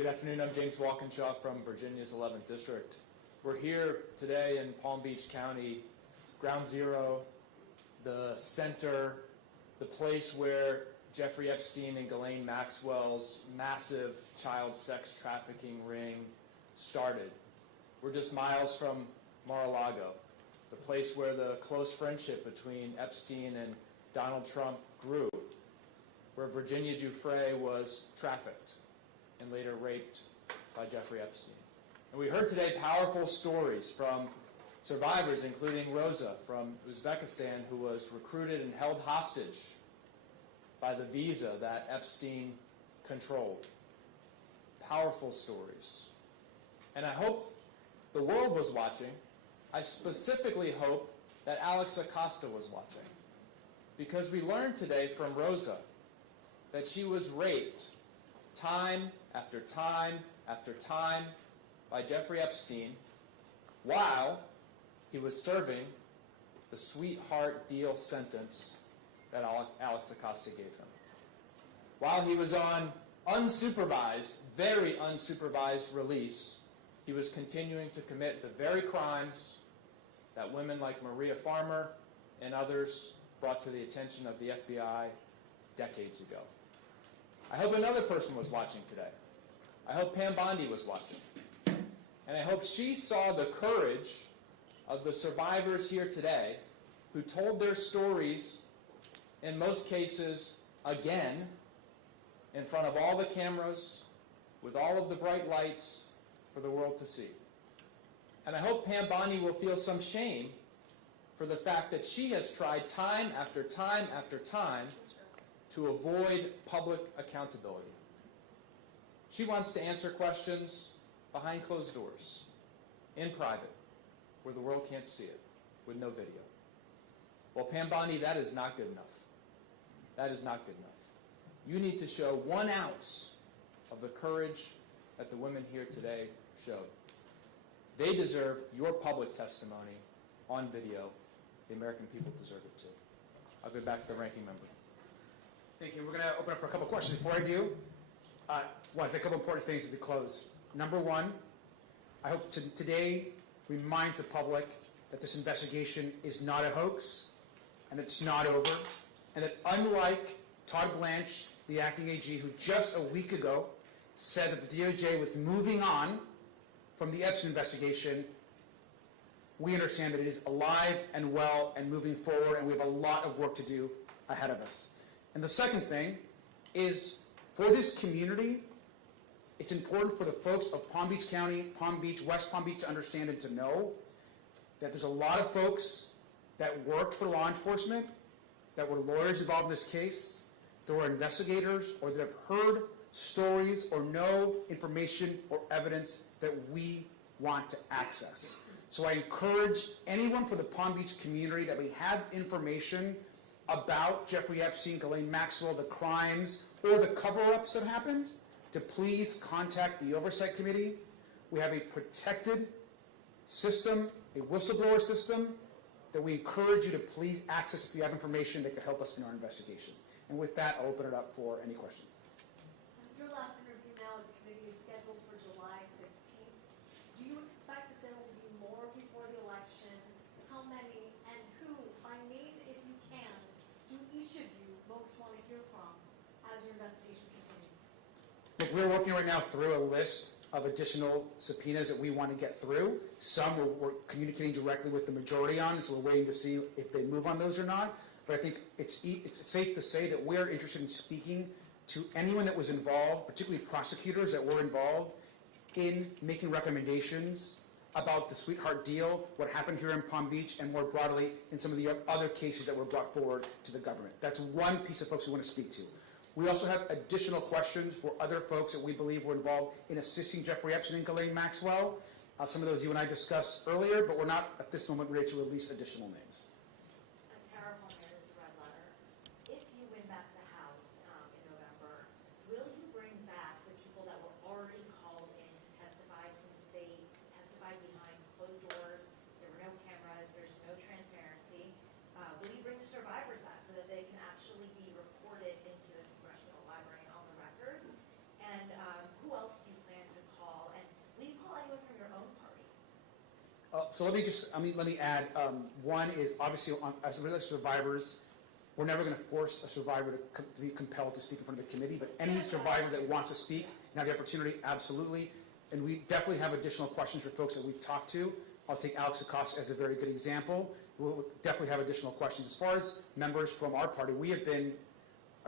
Good afternoon. I'm James Walkinshaw from Virginia's 11th District. We're here today in Palm Beach County, ground zero, the center, the place where Jeffrey Epstein and Ghislaine Maxwell's massive child sex trafficking ring started. We're just miles from Mar-a-Lago, the place where the close friendship between Epstein and Donald Trump grew, where Virginia Giuffre was trafficked and later raped by Jeffrey Epstein. And we heard today powerful stories from survivors, including Rosa from Uzbekistan, who was recruited and held hostage by the visa that Epstein controlled. Powerful stories. And I hope the world was watching. I specifically hope that Alex Acosta was watching, because we learned today from Rosa that she was raped time after time after time by Jeffrey Epstein while he was serving the sweetheart deal sentence that Alex Acosta gave him. While he was on unsupervised, very unsupervised release, he was continuing to commit the very crimes that women like Maria Farmer and others brought to the attention of the FBI decades ago. I hope another person was watching today. I hope Pam Bondi was watching. And I hope she saw the courage of the survivors here today who told their stories, in most cases, again, in front of all the cameras, with all of the bright lights for the world to see. And I hope Pam Bondi will feel some shame for the fact that she has tried time after time after time to avoid public accountability. She wants to answer questions behind closed doors, in private, where the world can't see it, with no video. Well, Pam Bondi, that is not good enough. That is not good enough. You need to show 1 ounce of the courage that the women here today showed. They deserve your public testimony on video. The American people deserve it too. I'll go back to the ranking member. Thank you. We're going to open up for a couple questions. Before I do, I want to say a couple important things at the close. Number one, I hope today reminds the public that this investigation is not a hoax, and it's not over, and that unlike Todd Blanche, the acting AG, who just a week ago said that the DOJ was moving on from the Epstein investigation, we understand that it is alive and well and moving forward, and we have a lot of work to do ahead of us. And the second thing is, for this community, it's important for the folks of Palm Beach County, Palm Beach, West Palm Beach to understand and to know that there's a lot of folks that worked for law enforcement, that were lawyers involved in this case, that were investigators, or that have heard stories or know information or evidence that we want to access. So I encourage anyone from the Palm Beach community that we have information about Jeffrey Epstein, Ghislaine Maxwell, the crimes, or the cover-ups that happened, to please contact the Oversight Committee. We have a protected system, a whistleblower system, that we encourage you to please access if you have information that could help us in our investigation. And with that, I'll open it up for any questions. Your last interview now as a committee is scheduled for July 15th. Do you expect that there will be more before the election? How many and who, by name if you can, do each of you most want to hear from as your investigation continues? Look, we're working right now through a list of additional subpoenas that we want to get through. Some we're communicating directly with the majority on, so we're waiting to see if they move on those or not. But I think it's safe to say that we're interested in speaking to anyone that was involved, particularly prosecutors that were involved in making recommendations about the sweetheart deal, what happened here in Palm Beach, and more broadly in some of the other cases that were brought forward to the government. That's one piece of folks we want to speak to. We also have additional questions for other folks that we believe were involved in assisting Jeffrey Epstein and Ghislaine Maxwell. Some of those you and I discussed earlier, but we're not at this moment ready to release additional names. I'm Tara Palmer with the Red Letter. If you win back the House in November, will you bring back the people that were already called in to testify, since they testified behind closed doors, there were no cameras, there's no transparency? Will you bring the survivors back so that they can actually be reported into the Congressional Library on the record? And who else do you plan So let me add, one is obviously as it relates to survivors, we're never going to force a survivor to be compelled to speak in front of the committee, but any survivor that wants to speak and have the opportunity, absolutely. And we definitely have additional questions for folks that we've talked to. I'll take Alex Acosta as a very good example. We'll definitely have additional questions. As far as members from our party, we have been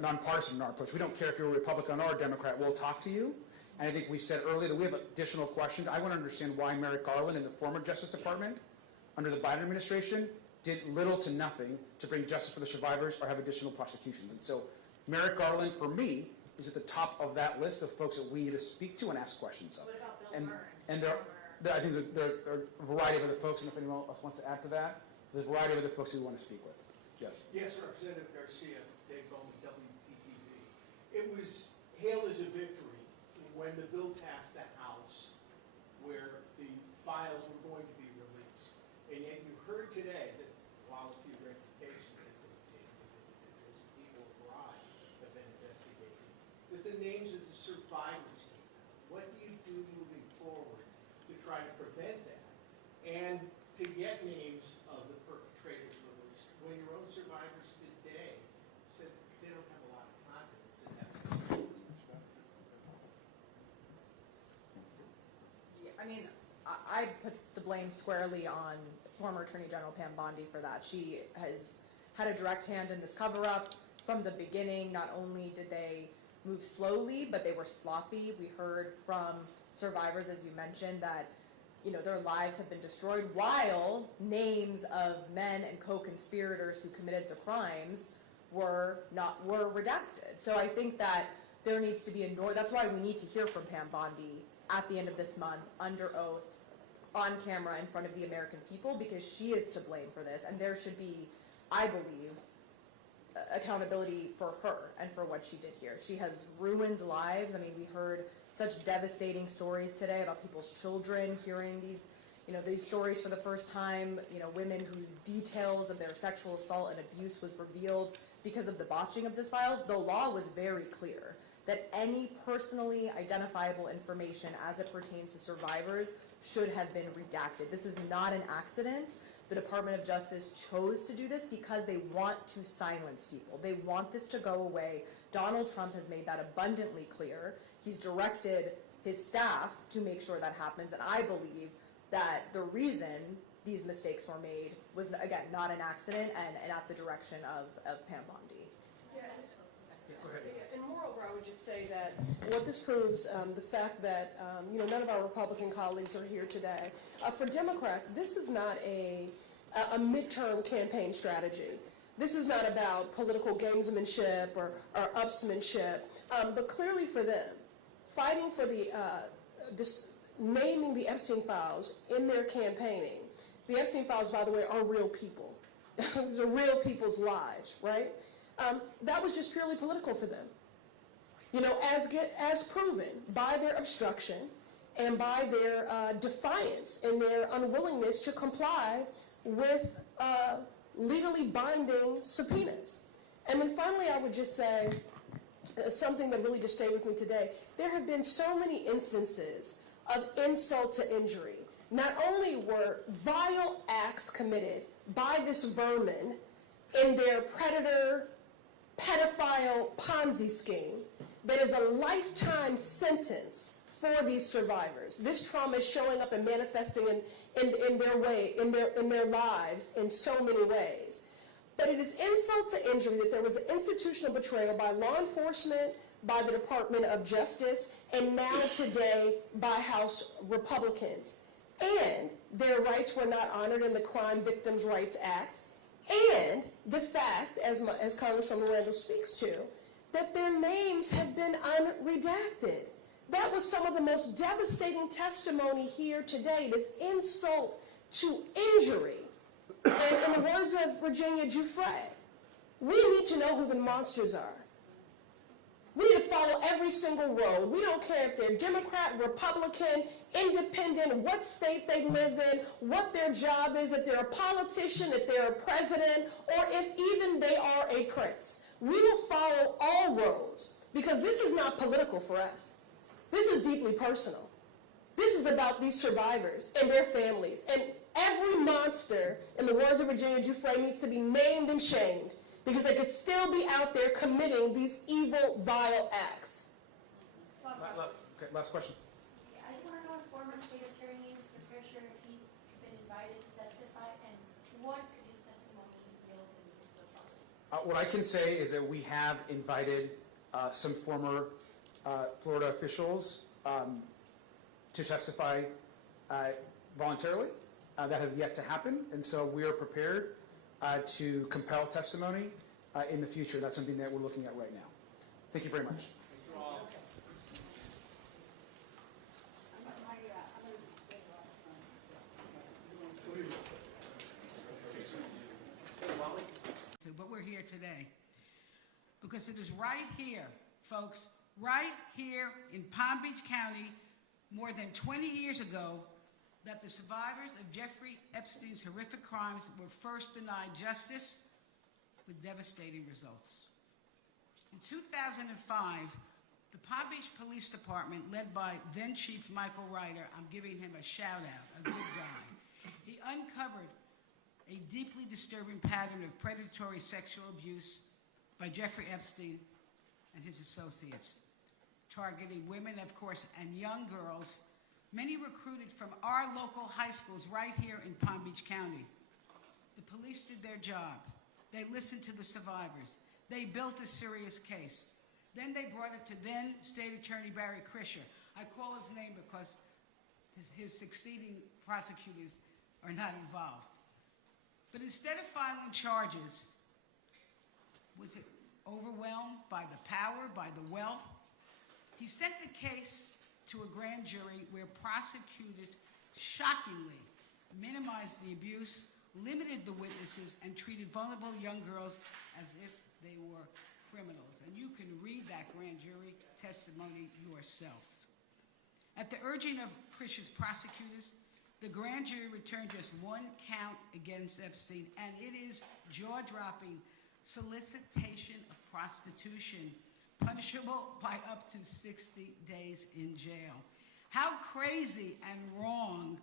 nonpartisan in our approach. We don't care if you're a Republican or a Democrat. We'll talk to you. And I think we said earlier that we have additional questions. I want to understand why Merrick Garland in the former Justice Department, under the Biden administration, did little to nothing to bring justice for the survivors or have additional prosecutions. And so Merrick Garland, for me, is at the top of that list of folks that we need to speak to and ask questions of. What about Bill Burns? And I think there are a variety of other folks, and if anyone else wants to add to that, there's a variety of other folks who we want to speak with. Yes. Yes, Representative Garcia, Dave Bondi, WPTV. It was hailed as a victory when the bill passed the House where the files were going to be released. And yet you heard today that while a few reputations have been taken of individuals and people abroad have been investigated, that the names of the survivors came out. What do you do moving forward to try to prevent that? And to get names of the perpetrators released when your own survivors today said they don't have a lot of confidence in that situation. Yeah, I mean, I put the blame squarely on former Attorney General Pam Bondi for that. She has had a direct hand in this cover-up from the beginning. Not only did they move slowly, but they were sloppy. We heard from survivors, as you mentioned, that their lives have been destroyed while names of men and co-conspirators who committed the crimes were redacted. So I think that there needs to be that's why we need to hear from Pam Bondi at the end of this month under oath on camera in front of the American people, because she is to blame for this, and there should be, I believe, accountability for her and for what she did here. She has ruined lives. I mean, we heard such devastating stories today about people's children hearing these stories for the first time, women whose details of their sexual assault and abuse was revealed because of the botching of these files. The law was very clear that any personally identifiable information as it pertains to survivors should have been redacted. This is not an accident. The Department of Justice chose to do this because they want to silence people. They want this to go away. Donald Trump has made that abundantly clear. He's directed his staff to make sure that happens, and I believe that the reason these mistakes were made was, again, not an accident and at the direction of Pam Bondi. Yeah. And moreover, I would just say that what this proves, the fact that none of our Republican colleagues are here today. For Democrats, this is not a midterm campaign strategy. This is not about political gamesmanship or upsmanship, but clearly for them, fighting for naming the Epstein files in their campaigning. The Epstein files, by the way, are real people. These are real people's lives, right? That was just purely political for them. As proven by their obstruction and by their defiance and their unwillingness to comply with legally binding subpoenas. And then finally, I would just say something that really just stayed with me today. There have been so many instances of insult to injury. Not only were vile acts committed by this vermin in their predator, pedophile Ponzi scheme that is a lifetime sentence for these survivors. This trauma is showing up and manifesting in their lives in so many ways. But it is insult to injury that there was an institutional betrayal by law enforcement, by the Department of Justice, and now today by House Republicans. And their rights were not honored in the Crime Victims' Rights Act. And the fact, as Congresswoman Randall speaks to, that their names have been unredacted. That was some of the most devastating testimony here today, this insult to injury. And in the words of Virginia Giuffre, we need to know who the monsters are. We need to follow every single road. We don't care if they're Democrat, Republican, independent, what state they live in, what their job is, if they're a politician, if they're a president, or if even they are a prince. We will follow all roads because this is not political for us. This is deeply personal. This is about these survivors and their families. And every monster, in the words of Virginia Giuffre, needs to be named and shamed because they could still be out there committing these evil, vile acts. Okay, last question. I just want to know if former state attorney, Mr. Fisher, if he's been invited to testify, and what could his testimony yield so far? What I can say is that we have invited some former Florida officials to testify voluntarily. That has yet to happen, and so we are prepared to compel testimony in the future. That's something that we're looking at right now. Thank you very much. But we're here today because it is right here, folks, right here in Palm Beach County, more than 20 years ago, that the survivors of Jeffrey Epstein's horrific crimes were first denied justice with devastating results. In 2005, the Palm Beach Police Department, led by then Chief Michael Ryder, I'm giving him a shout out, a good guy, he uncovered a deeply disturbing pattern of predatory sexual abuse by Jeffrey Epstein and his associates, targeting women, of course, and young girls, many recruited from our local high schools right here in Palm Beach County. The police did their job. They listened to the survivors. They built a serious case. Then they brought it to then State Attorney Barry Krischer. I call his name because his succeeding prosecutors are not involved. But instead of filing charges, was it overwhelmed by the power, by the wealth? He sent the case to a grand jury where prosecutors shockingly minimized the abuse, limited the witnesses, and treated vulnerable young girls as if they were criminals. And you can read that grand jury testimony yourself. At the urging of Krischer's prosecutors, the grand jury returned just one count against Epstein, and it is jaw-dropping: solicitation of prostitution, punishable by up to 60 days in jail. How crazy and wrong,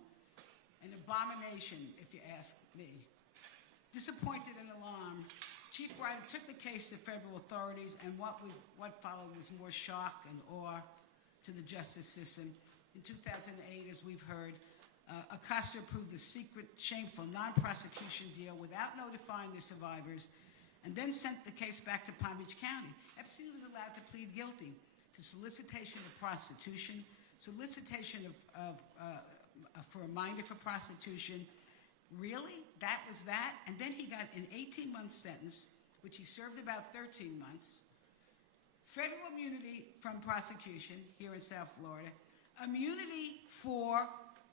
an abomination, if you ask me. Disappointed and alarmed, Chief Ryder took the case to federal authorities, and what followed was more shock and awe to the justice system. In 2008, as we've heard, Acosta approved the secret, shameful, non-prosecution deal without notifying the survivors, and then sent the case back to Palm Beach County. Epstein was allowed to plead guilty to solicitation of prostitution, solicitation for a minder for prostitution. Really? That was that? And then he got an 18-month sentence, which he served about 13 months, federal immunity from prosecution here in South Florida, immunity for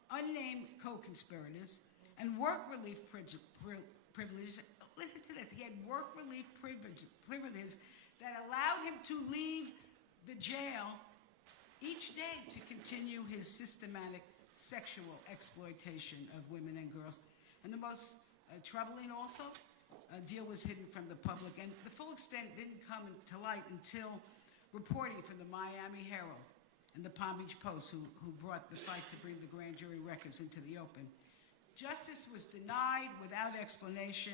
unnamed co-conspirators, and work relief privilege. Listen to this. He had work relief privileges that allowed him to leave the jail each day to continue his systematic sexual exploitation of women and girls. And the most troubling also, a deal was hidden from the public, and the full extent didn't come to light until reporting from the Miami Herald and the Palm Beach Post, who brought the fight to bring the grand jury records into the open. Justice was denied without explanation,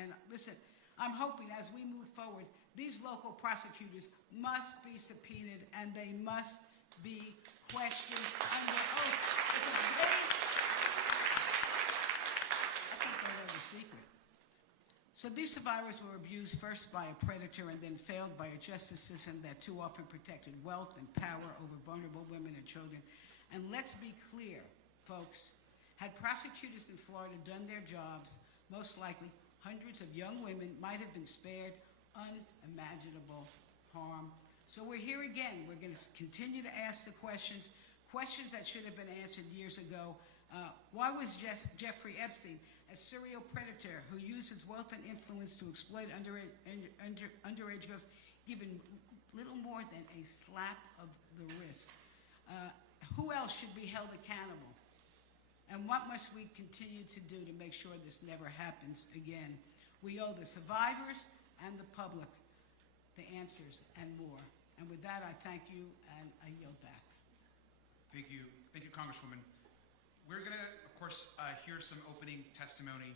and listen, I'm hoping as we move forward, these local prosecutors must be subpoenaed and they must be questioned under oath. Because I think they know the secret. So these survivors were abused first by a predator and then failed by a justice system that too often protected wealth and power over vulnerable women and children. And let's be clear, folks, had prosecutors in Florida done their jobs, most likely hundreds of young women might have been spared unimaginable harm. So we're here again. We're going to continue to ask the questions that should have been answered years ago. Why was Jeffrey Epstein, a serial predator who used his wealth and influence to exploit underage girls, given little more than a slap of the wrist? Who else should be held accountable? And what must we continue to do to make sure this never happens again? We owe the survivors and the public the answers and more. And with that, I thank you, and I yield back. Thank you. Thank you, Congresswoman. We're going to, of course, hear some opening testimony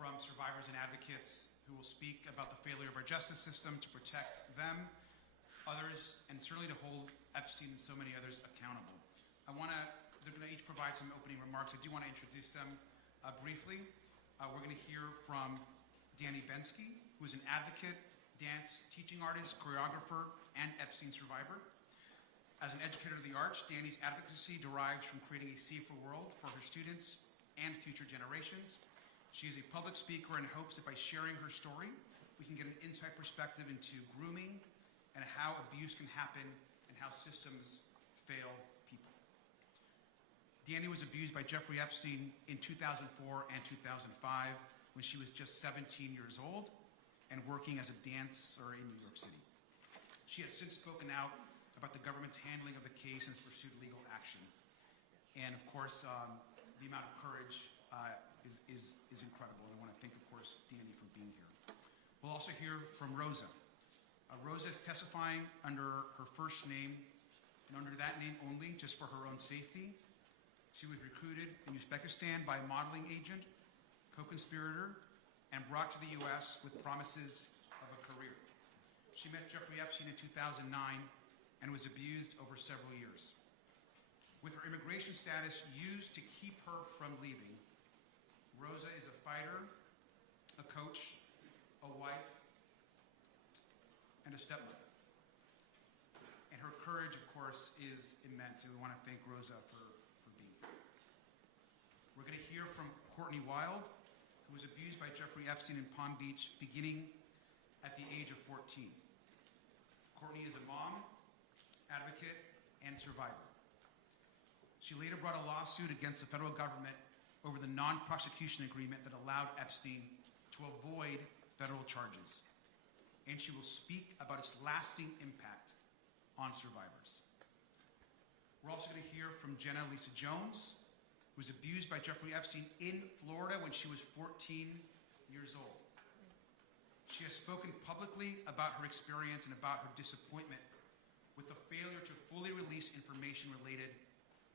from survivors and advocates who will speak about the failure of our justice system to protect them, others, and certainly to hold Epstein and so many others accountable. They're going to each provide some opening remarks. I do want to introduce them briefly. We're going to hear from Danny Bensky, who is an advocate, dance, teaching artist, choreographer, and Epstein survivor. As an educator of the arts, Danny's advocacy derives from creating a safer world for her students and future generations. She is a public speaker and hopes that by sharing her story, we can get an inside perspective into grooming and how abuse can happen and how systems fail people. Danny was abused by Jeffrey Epstein in 2004 and 2005 when she was just 17 years old and working as a dancer in New York City. She has since spoken out about the government's handling of the case and has pursued legal action. And of course, the amount of courage is incredible. And I want to thank, of course, Danny for being here. We'll also hear from Rosa. Rosa is testifying under her first name and under that name only, just for her own safety. She was recruited in Uzbekistan by a modeling agent, co-conspirator, and brought to the U.S. with promises of a career. She met Jeffrey Epstein in 2009 and was abused over several years. With her immigration status used to keep her from leaving, Rosa is a fighter, a coach, a wife, and a stepmother. And her courage, of course, is immense, and we want to thank Rosa for being here. We're going to hear from Courtney Wild, who was abused by Jeffrey Epstein in Palm Beach beginning at the age of 14. Courtney is a mom, advocate, and survivor. She later brought a lawsuit against the federal government over the non-prosecution agreement that allowed Epstein to avoid federal charges. And she will speak about its lasting impact on survivors. We're also going to hear from Jenna Lisa Jones, who was abused by Jeffrey Epstein in Florida when she was 14 years old. She has spoken publicly about her experience and about her disappointment with the failure to fully release information related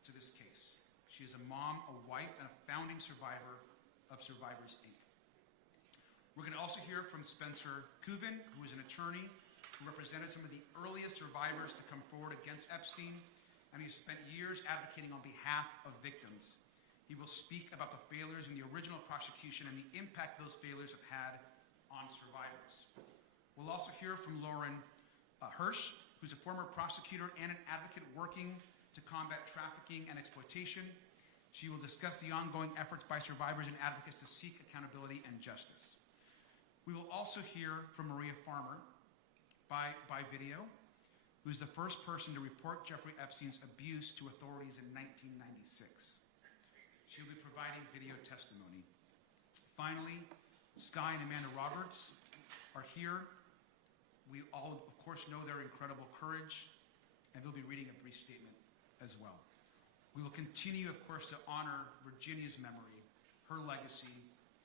to this case. She is a mom, a wife, and a founding survivor of Survivors, Inc. We're going to also hear from Spencer Kuvin, who is an attorney who represented some of the earliest survivors to come forward against Epstein, and he has spent years advocating on behalf of victims. He will speak about the failures in the original prosecution and the impact those failures have had on survivors. We'll also hear from Lauren Hirsch, who's a former prosecutor and an advocate working to combat trafficking and exploitation. She will discuss the ongoing efforts by survivors and advocates to seek accountability and justice. We will also hear from Maria Farmer by video, who's the first person to report Jeffrey Epstein's abuse to authorities in 1996. She'll be providing video testimony. Finally, Sky and Amanda Roberts are here. We all, of course, know their incredible courage, and they'll be reading a brief statement as well. We will continue, of course, to honor Virginia's memory, her legacy,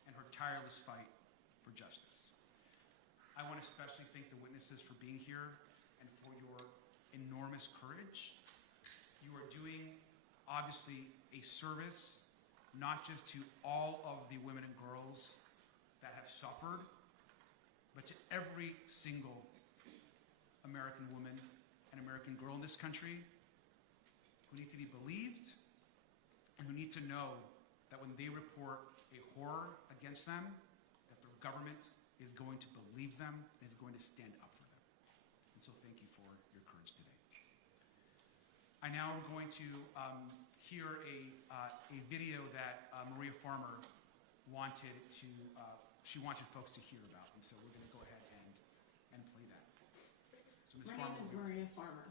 and her tireless fight for justice. I want to especially thank the witnesses for being here and for your enormous courage. You are doing, obviously, a service, not just to all of the women and girls that have suffered, but to every single American woman and American girl in this country who need to be believed and who need to know that when they report a horror against them, that their government is going to believe them and is going to stand up for them. And so thank you for your courage today. I now am going to hear a video that Maria Farmer wanted folks to hear about. And so we're going to go ahead and play that. So Ms. My Farmer, name is Maria Farmer.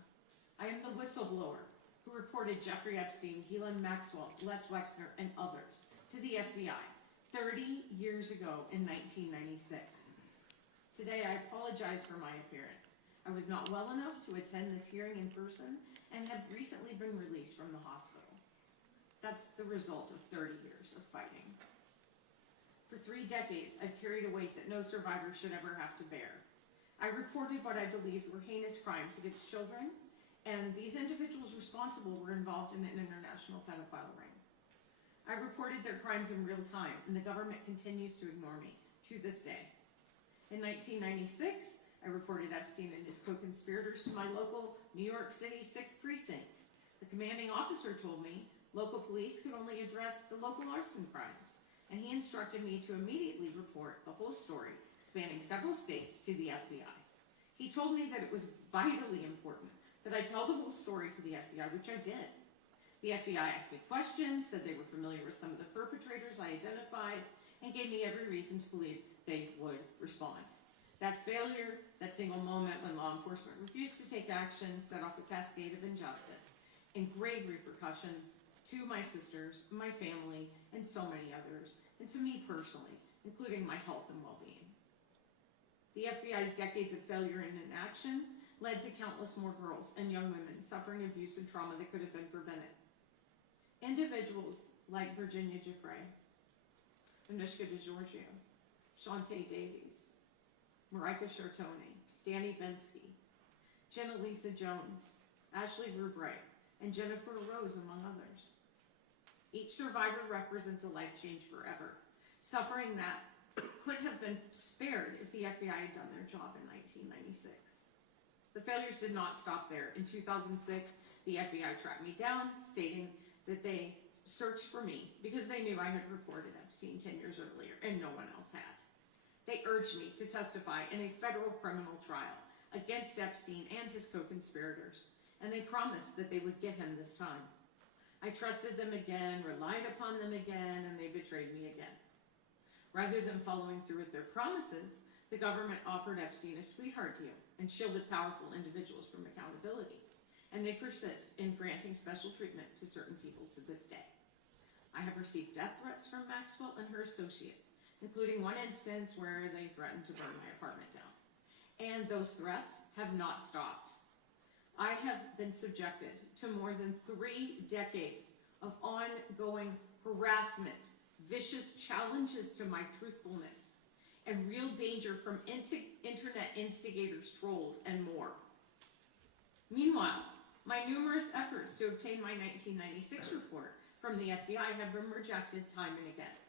I am the whistleblower who reported Jeffrey Epstein, Helen Maxwell, Les Wexner, and others to the FBI 30 years ago in 1996. Today, I apologize for my appearance. I was not well enough to attend this hearing in person and have recently been released from the hospital. That's the result of 30 years of fighting. For 3 decades, I've carried a weight that no survivor should ever have to bear. I reported what I believed were heinous crimes against children and these individuals responsible were involved in an international pedophile ring. I reported their crimes in real time, and the government continues to ignore me to this day. In 1996, I reported Epstein and his co-conspirators to my local New York City 6th Precinct. The commanding officer told me local police could only address the local arson crimes, and he instructed me to immediately report the whole story, spanning several states, to the FBI. He told me that it was vitally important that I tell the whole story to the FBI, which I did. The FBI asked me questions, said they were familiar with some of the perpetrators I identified, and gave me every reason to believe they would respond. That failure, that single moment when law enforcement refused to take action, set off a cascade of injustice and grave repercussions to my sisters, my family, and so many others, and to me personally, including my health and well-being. The FBI's decades of failure and inaction led to countless more girls and young women suffering abuse and trauma that could have been prevented. Individuals like Virginia Jeffrey, Anushka DeGiorgio, Shantae Davies, Marika Chartoni, Danny Bensky, Jenna Lisa Jones, Ashley Rubright, and Jennifer Rose, among others. Each survivor represents a life changed forever, suffering that could have been spared if the FBI had done their job in 1996. The failures did not stop there. In 2006, the FBI tracked me down, stating that they searched for me because they knew I had reported Epstein 10 years earlier and no one else had. They urged me to testify in a federal criminal trial against Epstein and his co-conspirators, and they promised that they would get him this time. I trusted them again, relied upon them again, and they betrayed me again. Rather than following through with their promises, the government offered Epstein a sweetheart deal and shielded powerful individuals from accountability, and they persist in granting special treatment to certain people to this day. I have received death threats from Maxwell and her associates, including one instance where they threatened to burn my apartment down. And those threats have not stopped. I have been subjected to more than 3 decades of ongoing harassment, vicious challenges to my truthfulness, and real danger from internet instigators, trolls, and more. Meanwhile, my numerous efforts to obtain my 1996 report from the FBI have been rejected time and again.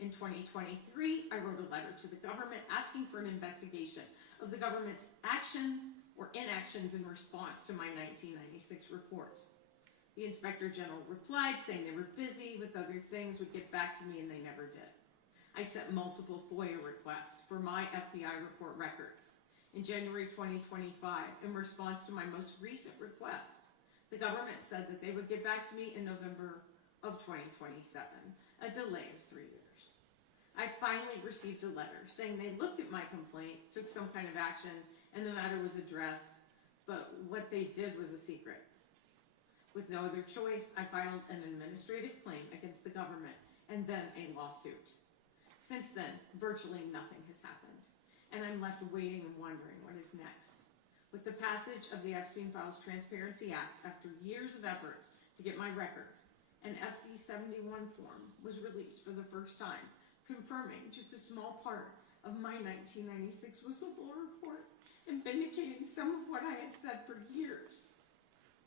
In 2023, I wrote a letter to the government asking for an investigation of the government's actions or inactions in response to my 1996 report. The Inspector General replied, saying they were busy with other things, would get back to me, and they never did. I sent multiple FOIA requests for my FBI report records. In January 2025, in response to my most recent request, the government said that they would get back to me in November of 2027, a delay of 3 years. I finally received a letter saying they looked at my complaint, took some kind of action, and the matter was addressed, but what they did was a secret. With no other choice, I filed an administrative claim against the government and then a lawsuit. Since then, virtually nothing has happened, and I'm left waiting and wondering what is next. With the passage of the Epstein Files Transparency Act, after years of efforts to get my records, an FD 71 form was released for the first time, confirming just a small part of my 1996 whistleblower report and vindicating some of what I had said for years.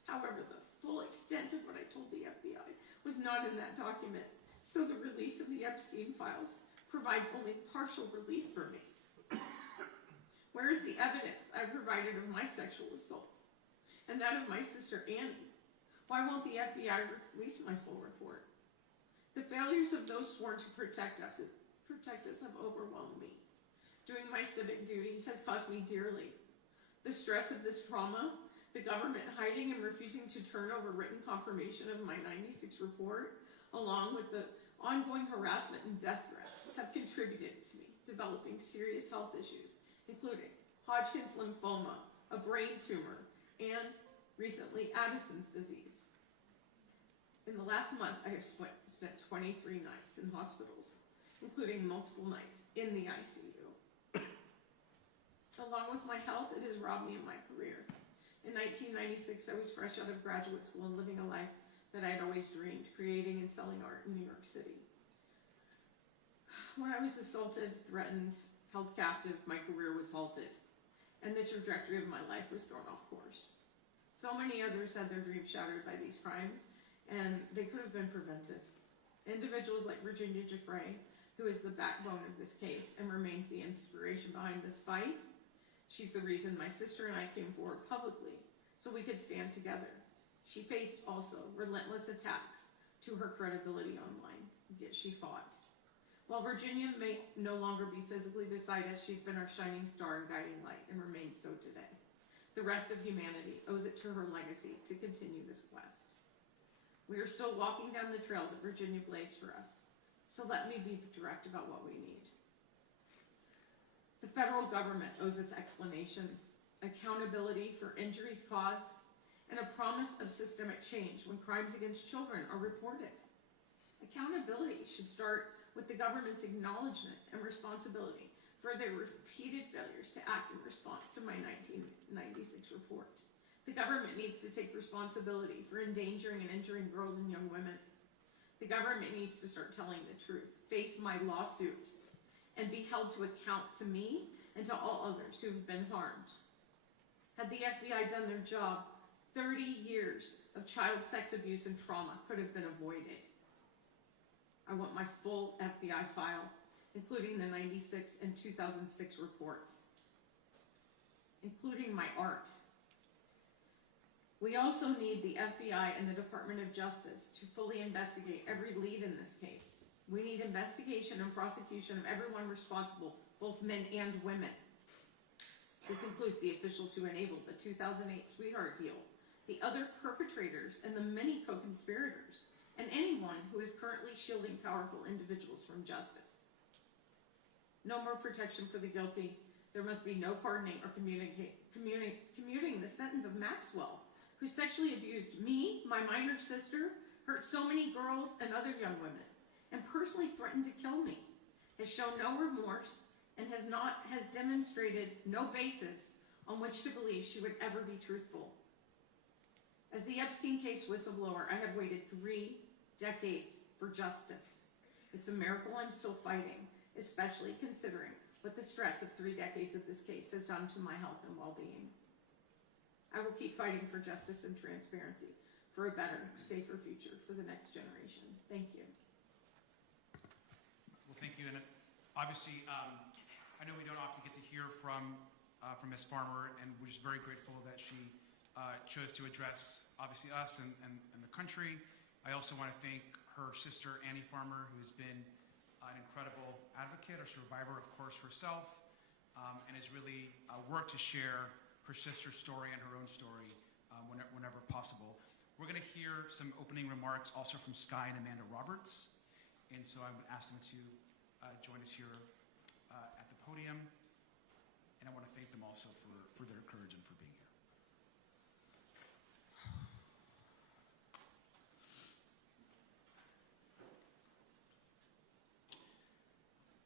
However, the full extent of what I told the FBI was not in that document, so the release of the Epstein files provides only partial relief for me. Where is the evidence I provided of my sexual assaults and that of my sister Annie? Why won't the FBI release my full report? The failures of those sworn to protect us have overwhelmed me. Doing my civic duty has cost me dearly. The stress of this trauma, the government hiding and refusing to turn over written confirmation of my 96 report, along with the ongoing harassment and death threats, have contributed to me developing serious health issues, including Hodgkin's lymphoma, a brain tumor, and recently Addison's disease. In the last month, I have spent 23 nights in hospitals, including multiple nights in the ICU. Along with my health, it has robbed me of my career. In 1996, I was fresh out of graduate school and living a life that I had always dreamed, creating and selling art in New York City. When I was assaulted, threatened, held captive, my career was halted, and the trajectory of my life was thrown off course. So many others had their dreams shattered by these crimes, and they could have been prevented. Individuals like Virginia Jeffrey, who is the backbone of this case and remains the inspiration behind this fight. She's the reason my sister and I came forward publicly, so we could stand together. She faced also relentless attacks to her credibility online, yet she fought. While Virginia may no longer be physically beside us, she's been our shining star and guiding light, and remains so today. The rest of humanity owes it to her legacy to continue this quest. We are still walking down the trail that Virginia blazed for us, so let me be direct about what we need. The federal government owes us explanations, accountability for injuries caused, and a promise of systemic change when crimes against children are reported. Accountability should start with the government's acknowledgement and responsibility for their repeated failures to act in response to my 1996 report. The government needs to take responsibility for endangering and injuring girls and young women. The government needs to start telling the truth, face my lawsuit, and be held to account to me and to all others who have been harmed. Had the FBI done their job, 30 years of child sex abuse and trauma could have been avoided. I want my full FBI file, including the 96 and 2006 reports, including my art. We also need the FBI and the Department of Justice to fully investigate every lead in this case. We need investigation and prosecution of everyone responsible, both men and women. This includes the officials who enabled the 2008 sweetheart deal, the other perpetrators and the many co-conspirators, and anyone who is currently shielding powerful individuals from justice. No more protection for the guilty. There must be no pardoning or commuting the sentence of Maxwell, who sexually abused me, my minor sister, hurt so many girls and other young women, and personally threatened to kill me, has shown no remorse, and has demonstrated no basis on which to believe she would ever be truthful. As the Epstein case whistleblower, I have waited 3 decades for justice. It's a miracle I'm still fighting, especially considering what the stress of 3 decades of this case has done to my health and well-being. I will keep fighting for justice and transparency, for a better, safer future for the next generation. Thank you. Well, thank you. And obviously, I know we don't often get to hear from Ms. Farmer, and we're just very grateful that she chose to address, obviously, us and the country. I also want to thank her sister, Annie Farmer, who has been an incredible advocate, a survivor, of course, herself, and has really worked to share her sister's story and her own story whenever possible. We're going to hear some opening remarks also from Sky and Amanda Roberts, and so I would ask them to join us here at the podium, and I want to thank them also for their courage and for being here.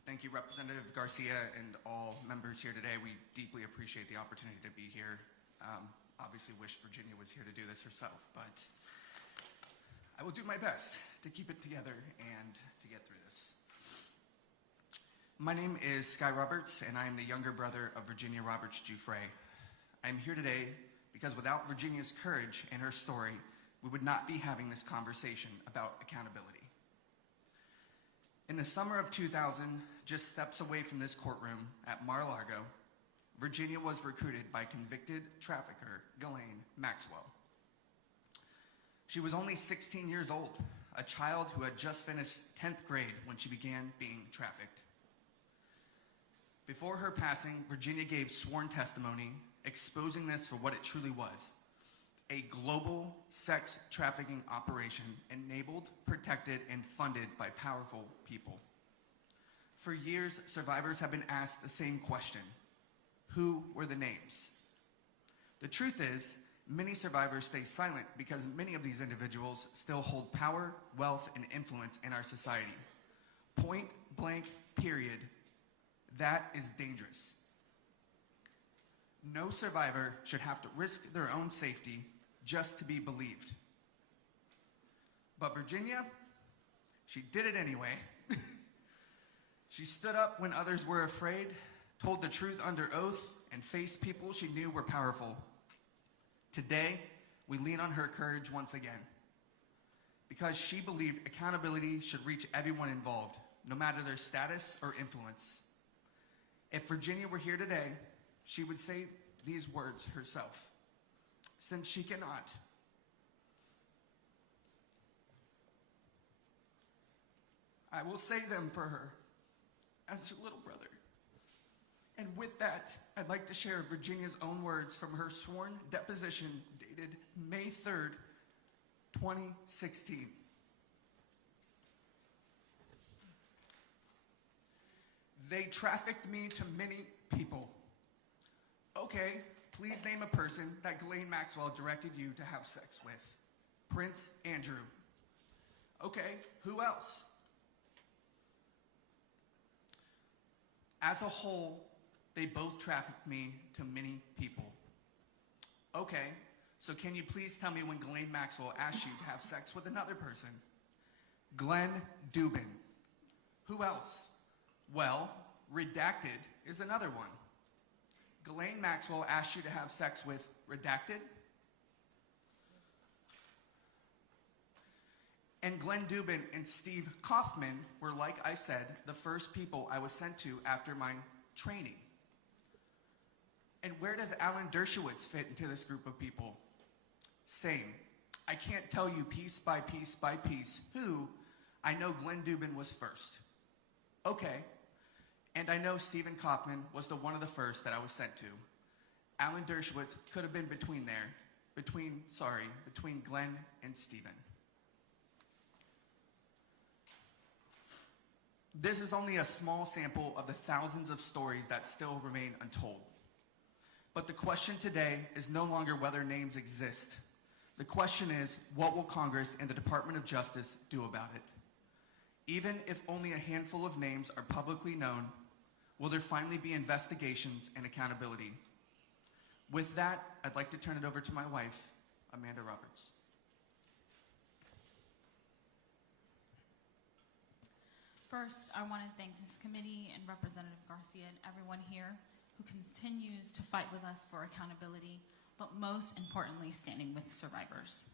Thank you, Representative Garcia and all members here today. We deeply appreciate the opportunity to be here. Obviously wish Virginia was here to do this herself, but I will do my best to keep it together and to get through this. My name is Sky Roberts, and I am the younger brother of Virginia Roberts Jeffrey. I am here today because without Virginia's courage and her story, we would not be having this conversation about accountability. In the summer of 2000, just steps away from this courtroom at Mar-a-Lago, Virginia was recruited by convicted trafficker Ghislaine Maxwell. She was only 16 years old, a child who had just finished 10th grade when she began being trafficked. Before her passing, Virginia gave sworn testimony exposing this for what it truly was: a global sex trafficking operation enabled, protected, and funded by powerful people. For years, survivors have been asked the same question: who were the names? The truth is, many survivors stay silent because many of these individuals still hold power, wealth, and influence in our society. Point blank, period. That is dangerous. No survivor should have to risk their own safety just to be believed. But Virginia, she did it anyway. She stood up when others were afraid, told the truth under oath, and faced people she knew were powerful. Today, we lean on her courage once again, because she believed accountability should reach everyone involved, no matter their status or influence. If Virginia were here today, she would say these words herself. Since she cannot, I will say them for her as her little brother. And with that, I'd like to share Virginia's own words from her sworn deposition dated May 3rd, 2016. They trafficked me to many people. Okay, please name a person that Ghislaine Maxwell directed you to have sex with. Prince Andrew. Okay, who else? As a whole, they both trafficked me to many people. Okay, so can you please tell me when Ghislaine Maxwell asked you to have sex with another person? Glenn Dubin. Who else? Well, Redacted is another one. Ghislaine Maxwell asked you to have sex with Redacted? And Glenn Dubin and Steve Kaufman were, like I said, the first people I was sent to after my training. And where does Alan Dershowitz fit into this group of people? Same. I can't tell you piece by piece by piece who. I know Glenn Dubin was first. Okay. And I know Stephen Kaufman was one of the first that I was sent to. Alan Dershowitz could have been between there. Between Glenn and Stephen. This is only a small sample of the thousands of stories that still remain untold. But the question today is no longer whether names exist. The question is, what will Congress and the Department of Justice do about it? Even if only a handful of names are publicly known, will there finally be investigations and accountability? With that, I'd like to turn it over to my wife, Amanda Roberts. First, I want to thank this committee and Representative Garcia and everyone here who continues to fight with us for accountability, but most importantly, standing with survivors.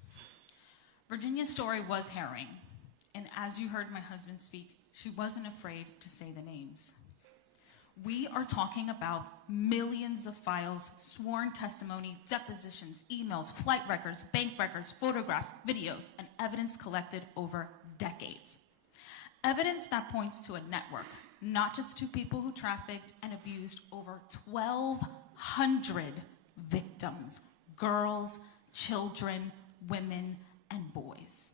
Virginia's story was harrowing, and as you heard my husband speak, she wasn't afraid to say the names. We are talking about millions of files, sworn testimony, depositions, emails, flight records, bank records, photographs, videos, and evidence collected over decades. Evidence that points to a network, not just to people who trafficked and abused over 1,200 victims, girls, children, women, and boys.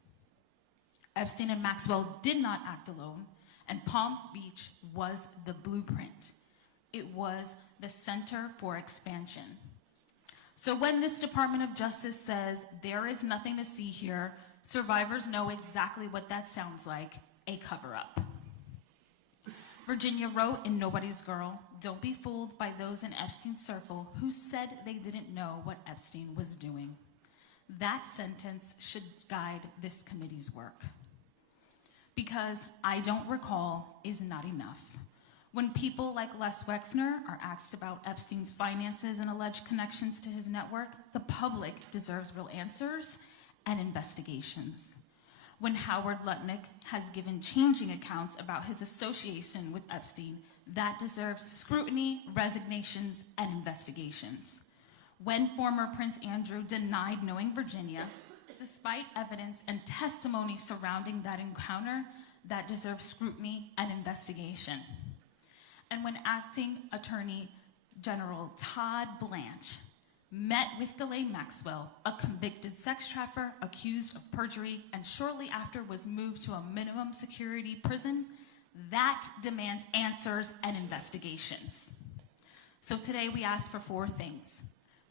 Epstein and Maxwell did not act alone, and Palm Beach was the blueprint. It was the center for expansion. So when this Department of Justice says there is nothing to see here, survivors know exactly what that sounds like. A cover-up. Virginia wrote in Nobody's Girl, "Don't be fooled by those in Epstein's circle who said they didn't know what Epstein was doing." That sentence should guide this committee's work. Because I don't recall is not enough. When people like Les Wexner are asked about Epstein's finances and alleged connections to his network, the public deserves real answers and investigations. When Howard Lutnick has given changing accounts about his association with Epstein, that deserves scrutiny, resignations, and investigations. When former Prince Andrew denied knowing Virginia, despite evidence and testimony surrounding that encounter, that deserves scrutiny and investigation. And when Acting Attorney General Todd Blanche met with Ghislaine Maxwell, a convicted sex trafficker accused of perjury, and shortly after was moved to a minimum security prison, that demands answers and investigations. So today we ask for 4 things.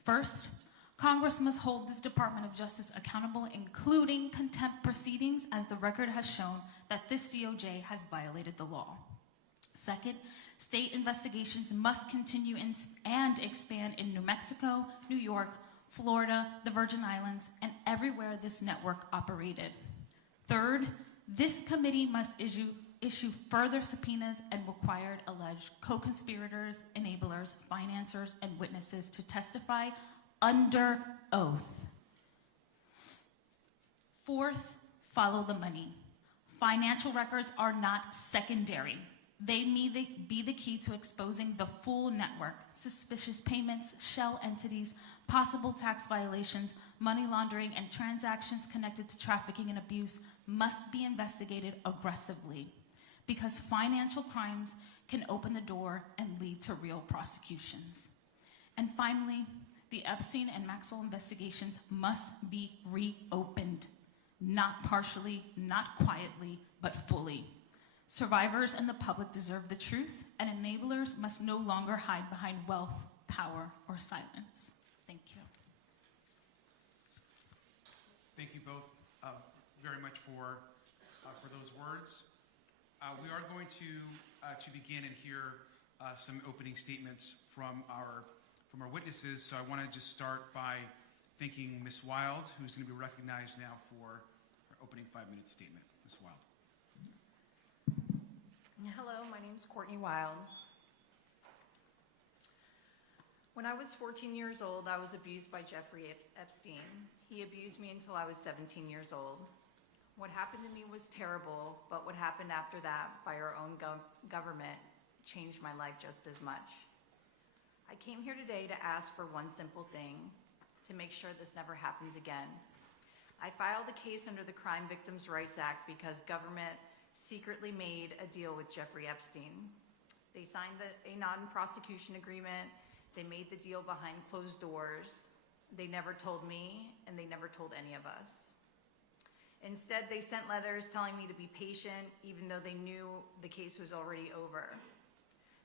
First, Congress must hold this Department of Justice accountable, including contempt proceedings, as the record has shown that this DOJ has violated the law. Second, state investigations must continue and expand in New Mexico, New York, Florida, the Virgin Islands, and everywhere this network operated. Third, this committee must issue further subpoenas and required alleged co-conspirators, enablers, financiers, and witnesses to testify under oath. Fourth, follow the money. Financial records are not secondary. They may be the key to exposing the full network. Suspicious payments, shell entities, possible tax violations, money laundering, and transactions connected to trafficking and abuse must be investigated aggressively, because financial crimes can open the door and lead to real prosecutions. And finally, the Epstein and Maxwell investigations must be reopened, not partially, not quietly, but fully. Survivors and the public deserve the truth, and enablers must no longer hide behind wealth, power, or silence. Thank you. Thank you both very much for those words. We are going to begin and hear some opening statements from our witnesses. So I want to just start by thanking Ms. Wild, who's going to be recognized now for her opening 5-minute statement. Ms. Wild. Hello, my name is Courtney Wild. When I was 14 years old, I was abused by Jeffrey Epstein. He abused me until I was 17 years old. What happened to me was terrible, but what happened after that by our own government changed my life just as much. I came here today to ask for one simple thing, to make sure this never happens again. I filed a case under the Crime Victims' Rights Act because government secretly made a deal with Jeffrey Epstein. They signed a non-prosecution agreement. They made the deal behind closed doors. They never told me, and they never told any of us. Instead, they sent letters telling me to be patient, even though they knew the case was already over.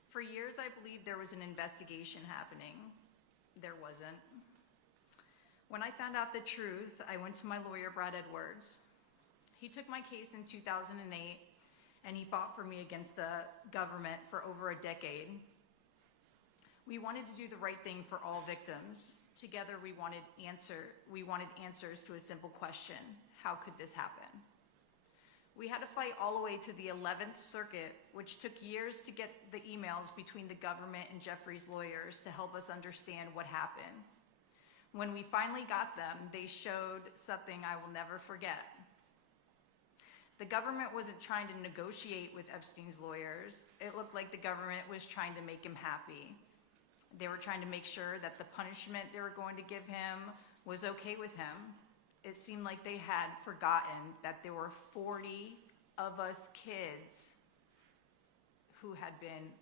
For years, I believed there was an investigation happening. There wasn't. When I found out the truth, I went to my lawyer, Brad Edwards. He took my case in 2008, and he fought for me against the government for over a decade. We wanted to do the right thing for all victims. Together, we wanted answers to a simple question: how could this happen? We had to fight all the way to the 11th Circuit, which took years to get the emails between the government and Jeffrey's lawyers to help us understand what happened. When we finally got them, they showed something I will never forget. The government wasn't trying to negotiate with Epstein's lawyers. It looked like the government was trying to make him happy. They were trying to make sure that the punishment they were going to give him was okay with him. It seemed like they had forgotten that there were 40 of us kids who had been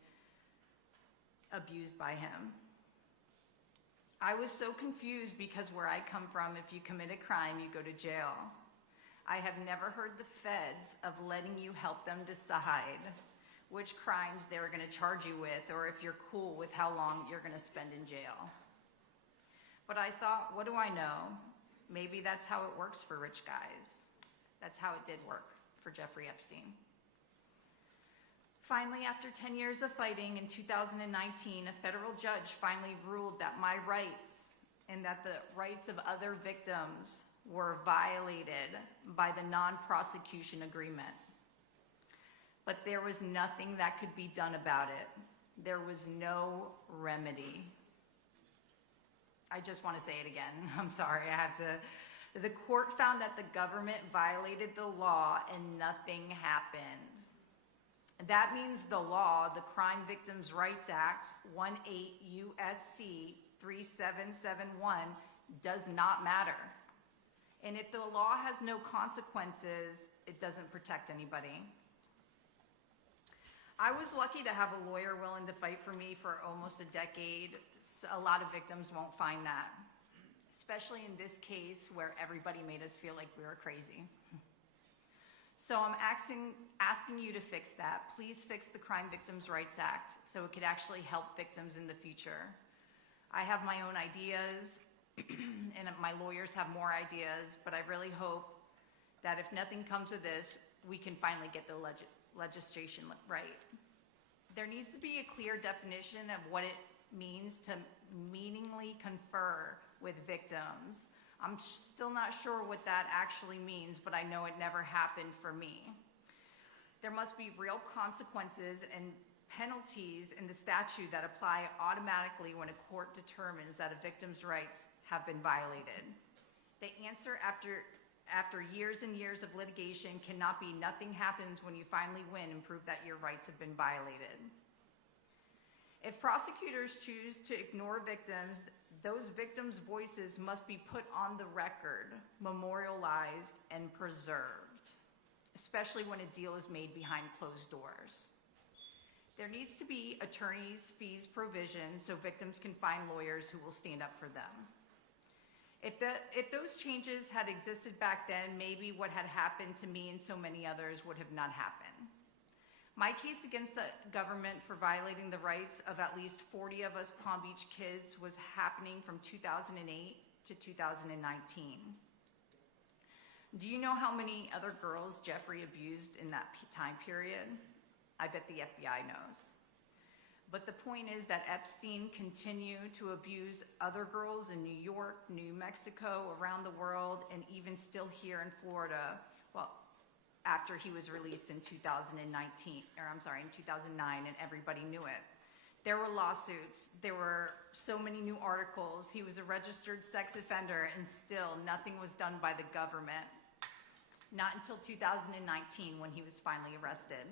abused by him. I was so confused because where I come from, if you commit a crime, you go to jail. I have never heard the feds of letting you help them decide which crimes they were going to charge you with, or if you're cool with how long you're going to spend in jail. But I thought, what do I know? Maybe that's how it works for rich guys. That's how it did work for Jeffrey Epstein. Finally, after 10 years of fighting, in 2019, a federal judge finally ruled that my rights and that the rights of other victims were violated by the non-prosecution agreement. But there was nothing that could be done about it. There was no remedy. I just want to say it again. I'm sorry, I have to. The court found that the government violated the law and nothing happened. That means the law, the Crime Victims' Rights Act, 18 U.S.C. 3771, does not matter. And if the law has no consequences, it doesn't protect anybody. I was lucky to have a lawyer willing to fight for me for almost a decade. A lot of victims won't find that, especially in this case where everybody made us feel like we were crazy. So I'm asking you to fix that. Please fix the Crime Victims' Rights Act so it could actually help victims in the future. I have my own ideas, and my lawyers have more ideas, but I really hope that if nothing comes of this, we can finally get the legislation right. There needs to be a clear definition of what it means to meaningfully confer with victims. I'm still not sure what that actually means, but I know it never happened for me. There must be real consequences and penalties in the statute that apply automatically when a court determines that a victim's rights have been violated. The answer after after years and years of litigation cannot be nothing happens when you finally win and prove that your rights have been violated. If prosecutors choose to ignore victims, those victims' voices must be put on the record, memorialized, and preserved, especially when a deal is made behind closed doors. There needs to be attorneys' fees provision so victims can find lawyers who will stand up for them. If those changes had existed back then, maybe what had happened to me and so many others would have not happened. My case against the government for violating the rights of at least 40 of us Palm Beach kids was happening from 2008 to 2019. Do you know how many other girls Jeffrey abused in that time period? I bet the FBI knows. But the point is that Epstein continued to abuse other girls in New York, New Mexico, around the world, and even still here in Florida, well, after he was released in 2009, and everybody knew it. There were lawsuits, there were so many new articles, he was a registered sex offender, and still nothing was done by the government. Not until 2019 when he was finally arrested.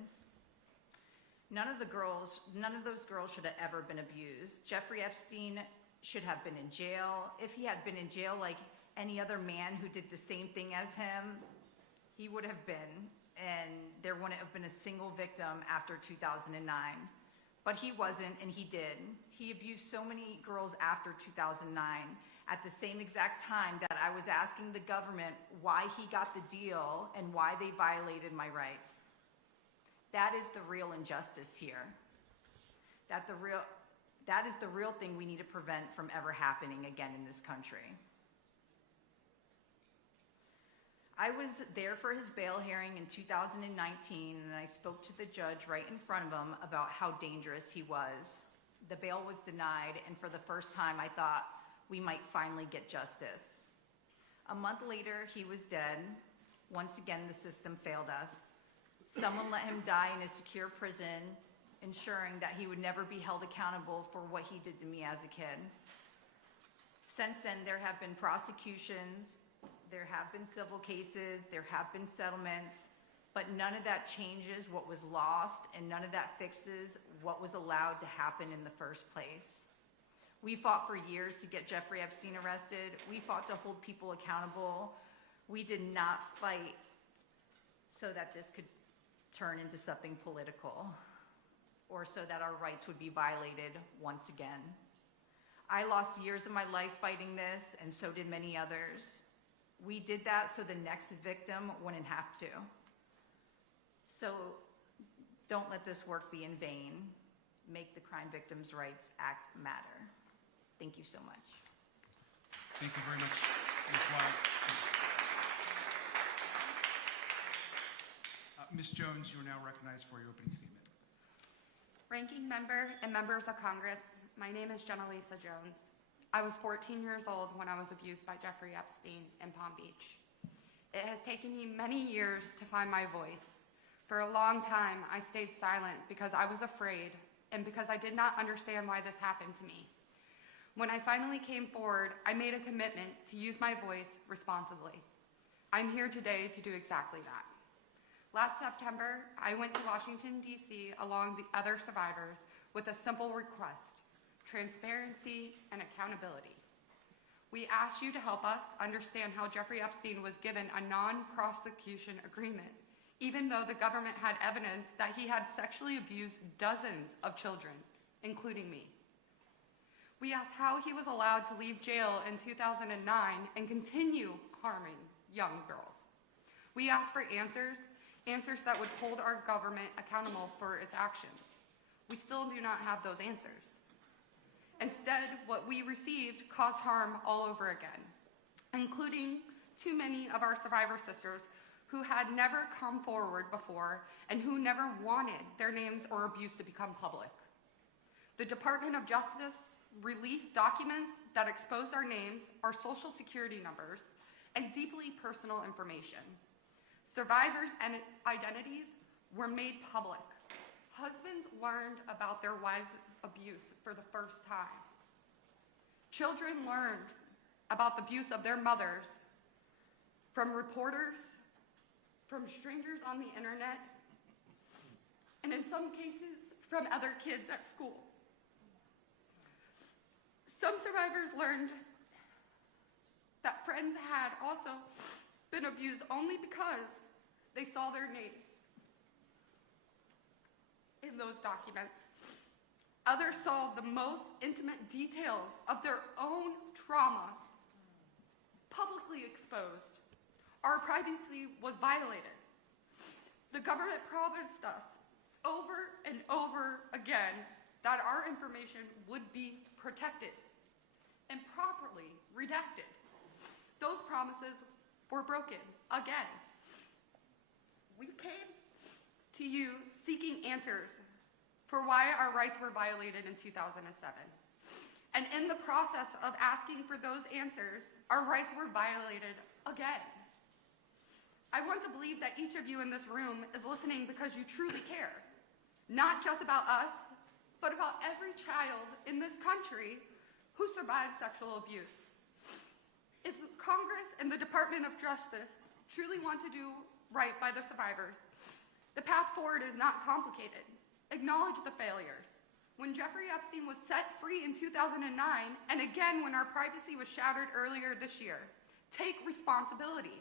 None of those girls should have ever been abused. Jeffrey Epstein should have been in jail. If he had been in jail like any other man who did the same thing as him, he would have been, and there wouldn't have been a single victim after 2009. But he wasn't, and he did. He abused so many girls after 2009 at the same exact time that I was asking the government why he got the deal and why they violated my rights. That is the real injustice here. That is the real thing we need to prevent from ever happening again in this country. I was there for his bail hearing in 2019, and I spoke to the judge right in front of him about how dangerous he was. The bail was denied, and for the first time I thought we might finally get justice. A month later, he was dead. Once again, the system failed us. Someone let him die in a secure prison, ensuring that he would never be held accountable for what he did to me as a kid. Since then, there have been prosecutions, there have been civil cases, there have been settlements, but none of that changes what was lost, and none of that fixes what was allowed to happen in the first place. We fought for years to get Jeffrey Epstein arrested. We fought to hold people accountable. We did not fight so that this could turn into something political, or so that our rights would be violated once again. I lost years of my life fighting this, and so did many others. We did that so the next victim wouldn't have to. So don't let this work be in vain. Make the Crime Victims' Rights Act matter. Thank you so much. Thank you very much, Ms. Wild. Ms. Jones, you are now recognized for your opening statement. Ranking member and members of Congress, my name is Jenna Lisa Jones. I was 14 years old when I was abused by Jeffrey Epstein in Palm Beach. It has taken me many years to find my voice. For a long time, I stayed silent because I was afraid and because I did not understand why this happened to me. When I finally came forward, I made a commitment to use my voice responsibly. I'm here today to do exactly that. Last September, I went to Washington, D.C. along the other survivors with a simple request: transparency and accountability. We asked you to help us understand how Jeffrey Epstein was given a non-prosecution agreement, even though the government had evidence that he had sexually abused dozens of children, including me. We asked how he was allowed to leave jail in 2009 and continue harming young girls. We asked for answers that would hold our government accountable for its actions. We still do not have those answers. Instead, what we received caused harm all over again, including too many of our survivor sisters who had never come forward before and who never wanted their names or abuse to become public. The Department of Justice released documents that exposed our names, our social security numbers, and deeply personal information. Survivors' identities were made public. Husbands learned about their wives' abuse for the first time. Children learned about the abuse of their mothers from reporters, from strangers on the internet, and in some cases, from other kids at school. Some survivors learned that friends had also been abused only because they saw their names in those documents. Others saw the most intimate details of their own trauma publicly exposed. Our privacy was violated. The government promised us over and over again that our information would be protected and properly redacted. Those promises were broken again. We came to you seeking answers for why our rights were violated in 2007. And in the process of asking for those answers, our rights were violated again. I want to believe that each of you in this room is listening because you truly care, not just about us, but about every child in this country who survived sexual abuse. If Congress and the Department of Justice truly want to do right by the survivors, the path forward is not complicated. Acknowledge the failures. When Jeffrey Epstein was set free in 2009, and again when our privacy was shattered earlier this year, take responsibility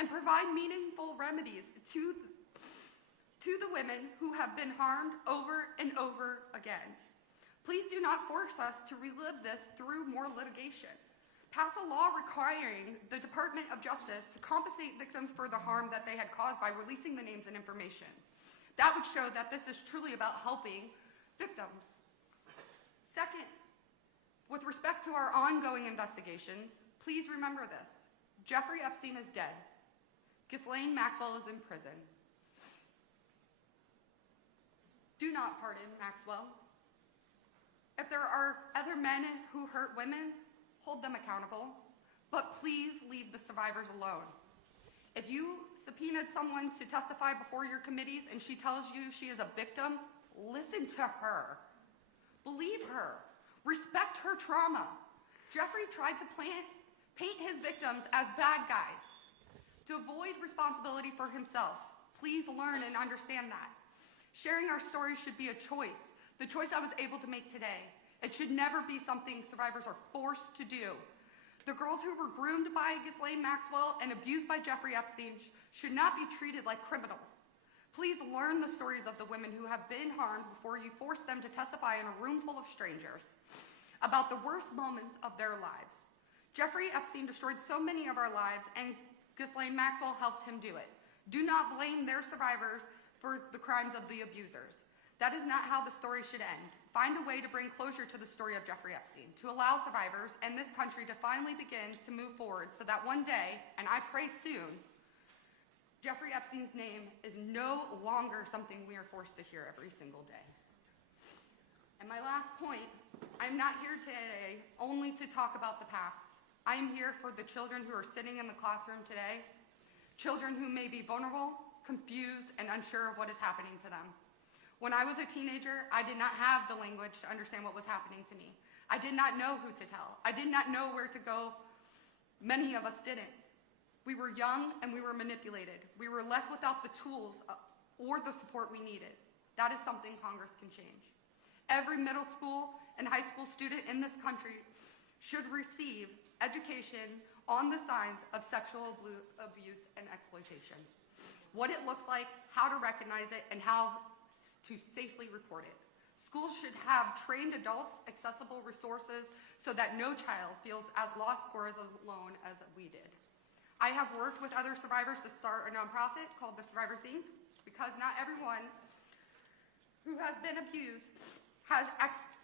and provide meaningful remedies to the women who have been harmed over and over again. Please do not force us to relive this through more litigation. Pass a law requiring the Department of Justice to compensate victims for the harm that they had caused by releasing the names and information. That would show that this is truly about helping victims. Second, with respect to our ongoing investigations, please remember this. Jeffrey Epstein is dead. Ghislaine Maxwell is in prison. Do not pardon Maxwell. If there are other men who hurt women, hold them accountable, but please leave the survivors alone. If you subpoenaed someone to testify before your committees and she tells you she is a victim, listen to her. Believe her. Respect her trauma. Jeffrey tried to paint his victims as bad guys to avoid responsibility for himself. Please learn and understand that. Sharing our stories should be a choice, the choice I was able to make today. It should never be something survivors are forced to do. The girls who were groomed by Ghislaine Maxwell and abused by Jeffrey Epstein should not be treated like criminals. Please learn the stories of the women who have been harmed before you force them to testify in a room full of strangers about the worst moments of their lives. Jeffrey Epstein destroyed so many of our lives, and Ghislaine Maxwell helped him do it. Do not blame their survivors for the crimes of the abusers. That is not how the story should end. Find a way to bring closure to the story of Jeffrey Epstein, to allow survivors and this country to finally begin to move forward so that one day, and I pray soon, Jeffrey Epstein's name is no longer something we are forced to hear every single day. And my last point, I'm not here today only to talk about the past. I am here for the children who are sitting in the classroom today, children who may be vulnerable, confused, and unsure of what is happening to them. When I was a teenager, I did not have the language to understand what was happening to me. I did not know who to tell. I did not know where to go. Many of us didn't. We were young and we were manipulated. We were left without the tools or the support we needed. That is something Congress can change. Every middle school and high school student in this country should receive education on the signs of sexual abuse and exploitation. What it looks like, how to recognize it, and how to safely report it. Schools should have trained adults, accessible resources, so that no child feels as lost or as alone as we did. I have worked with other survivors to start a nonprofit called the Survivors Inc. because not everyone who has been abused has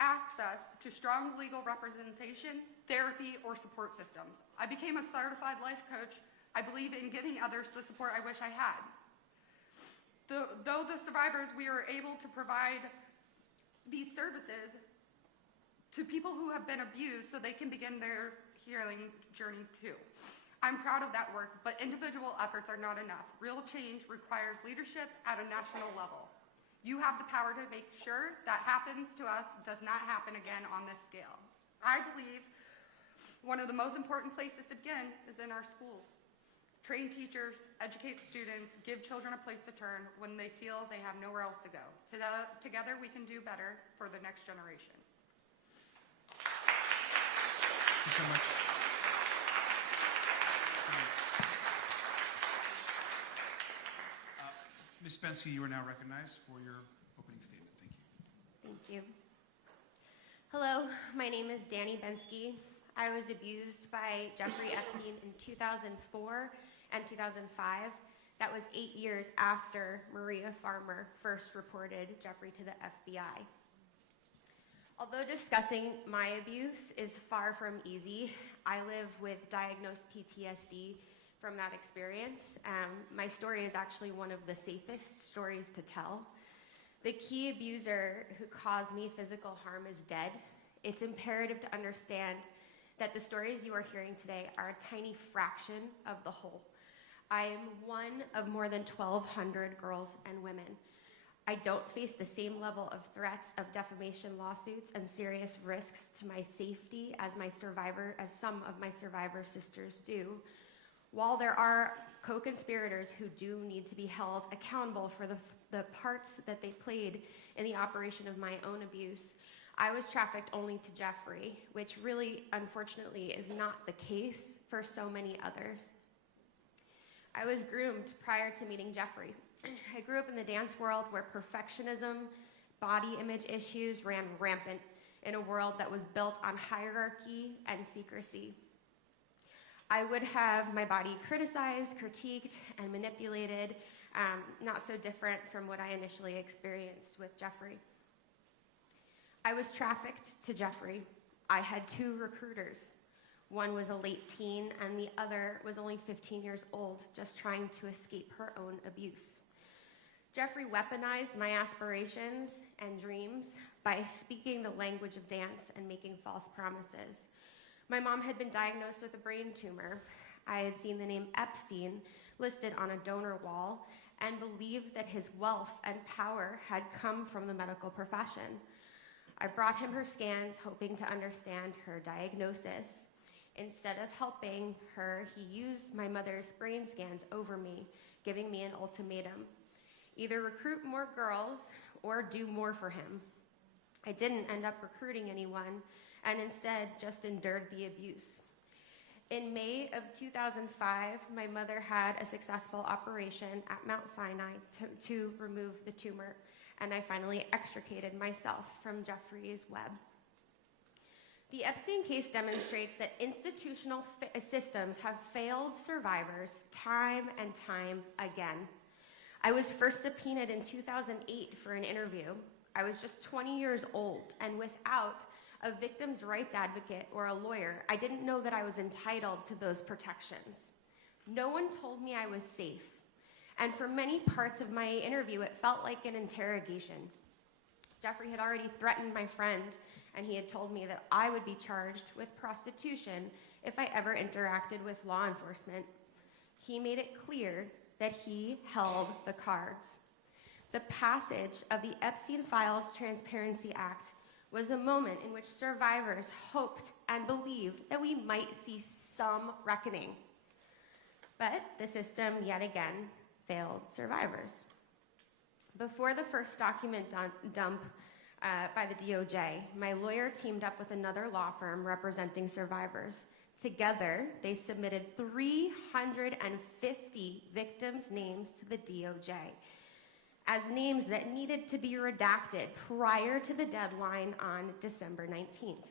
access to strong legal representation, therapy, or support systems. I became a certified life coach. I believe in giving others the support I wish I had. Though the survivors, we are able to provide these services to people who have been abused so they can begin their healing journey too. I'm proud of that work, but individual efforts are not enough. Real change requires leadership at a national level. You have the power to make sure that happens to us does not happen again on this scale. I believe one of the most important places to begin is in our schools. train teachers, educate students, give children a place to turn when they feel they have nowhere else to go. Together we can do better for the next generation. Thank you so much. Ms. Bensky, you are now recognized for your opening statement. Thank you. Thank you. Hello, my name is Danny Bensky. I was abused by Jeffrey Epstein in 2004 and 2005. That was 8 years after Maria Farmer first reported Jeffrey to the FBI. Although discussing my abuse is far from easy, I live with diagnosed PTSD from that experience. My story is actually one of the safest stories to tell. The key abuser who caused me physical harm is dead. It's imperative to understand that the stories you are hearing today are a tiny fraction of the whole. I am one of more than 1,200 girls and women. I don't face the same level of threats of defamation lawsuits and serious risks to my safety as some of my survivor sisters do. While there are co-conspirators who do need to be held accountable for the parts that they played in the operation of my own abuse, I was trafficked only to Jeffrey, which really, unfortunately, is not the case for so many others. I was groomed prior to meeting Jeffrey. I grew up in the dance world where perfectionism, body image issues ran rampant in a world that was built on hierarchy and secrecy. I would have my body criticized, critiqued, and manipulated, not so different from what I initially experienced with Jeffrey. I was trafficked to Jeffrey. I had 2 recruiters. One was a late teen, and the other was only 15 years old, just trying to escape her own abuse. Jeffrey weaponized my aspirations and dreams by speaking the language of dance and making false promises. My mom had been diagnosed with a brain tumor. I had seen the name Epstein listed on a donor wall and believed that his wealth and power had come from the medical profession. I brought him her scans, hoping to understand her diagnosis. Instead of helping her, he used my mother's brain scans over me, giving me an ultimatum: either recruit more girls or do more for him. I didn't end up recruiting anyone, and instead just endured the abuse. In May of 2005, my mother had a successful operation at Mount Sinai to remove the tumor, and I finally extricated myself from Jeffrey's web. The Epstein case demonstrates that institutional systems have failed survivors time and time again. I was first subpoenaed in 2008 for an interview. I was just 20 years old, and without a victim's rights advocate or a lawyer, I didn't know that I was entitled to those protections. No one told me I was safe, and for many parts of my interview, it felt like an interrogation. Jeffrey had already threatened my friend, and he had told me that I would be charged with prostitution if I ever interacted with law enforcement. He made it clear that he held the cards. The passage of the Epstein Files Transparency Act was a moment in which survivors hoped and believed that we might see some reckoning. But the system, yet again, failed survivors. Before the first document dump by the DOJ, my lawyer teamed up with another law firm representing survivors. Together, they submitted 350 victims' names to the DOJ as names that needed to be redacted prior to the deadline on December 19th.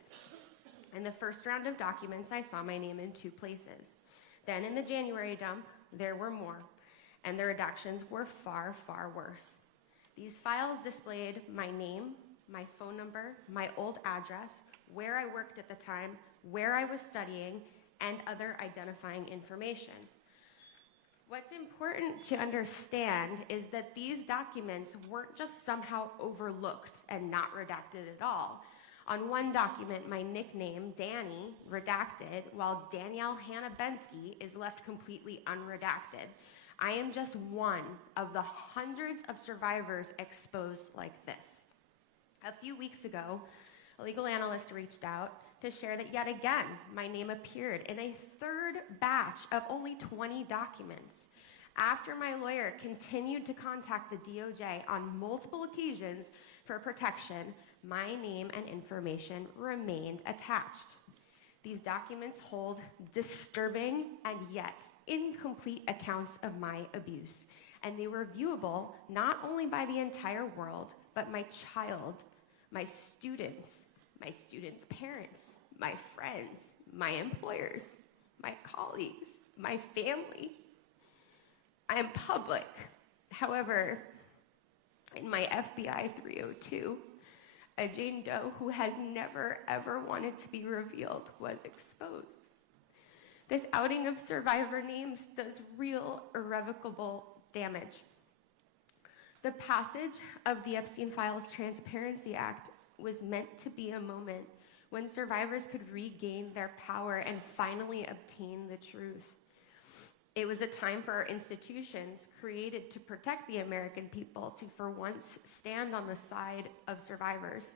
In the first round of documents, I saw my name in 2 places. Then in the January dump, there were more, and the redactions were far, far worse. These files displayed my name, my phone number, my old address, where I worked at the time, where I was studying, and other identifying information. What's important to understand is that these documents weren't just somehow overlooked and not redacted at all. On one document, my nickname, Danny, redacted, while Danielle Hannah Bensky is left completely unredacted. I am just one of the hundreds of survivors exposed like this. A few weeks ago, a legal analyst reached out to to share that yet again, my name appeared in a third batch of only 20 documents. After my lawyer continued to contact the DOJ on multiple occasions for protection, my name and information remained attached. These documents hold disturbing and yet incomplete accounts of my abuse, and they were viewable not only by the entire world, but my child, my students' parents, my friends, my employers, my colleagues, my family. I am public. However, in my FBI 302, a Jane Doe who has never ever wanted to be revealed was exposed. This outing of survivor names does real irrevocable damage. The passage of the Epstein Files Transparency Act was meant to be a moment when survivors could regain their power and finally obtain the truth. It was a time for our institutions created to protect the American people to, for once, stand on the side of survivors.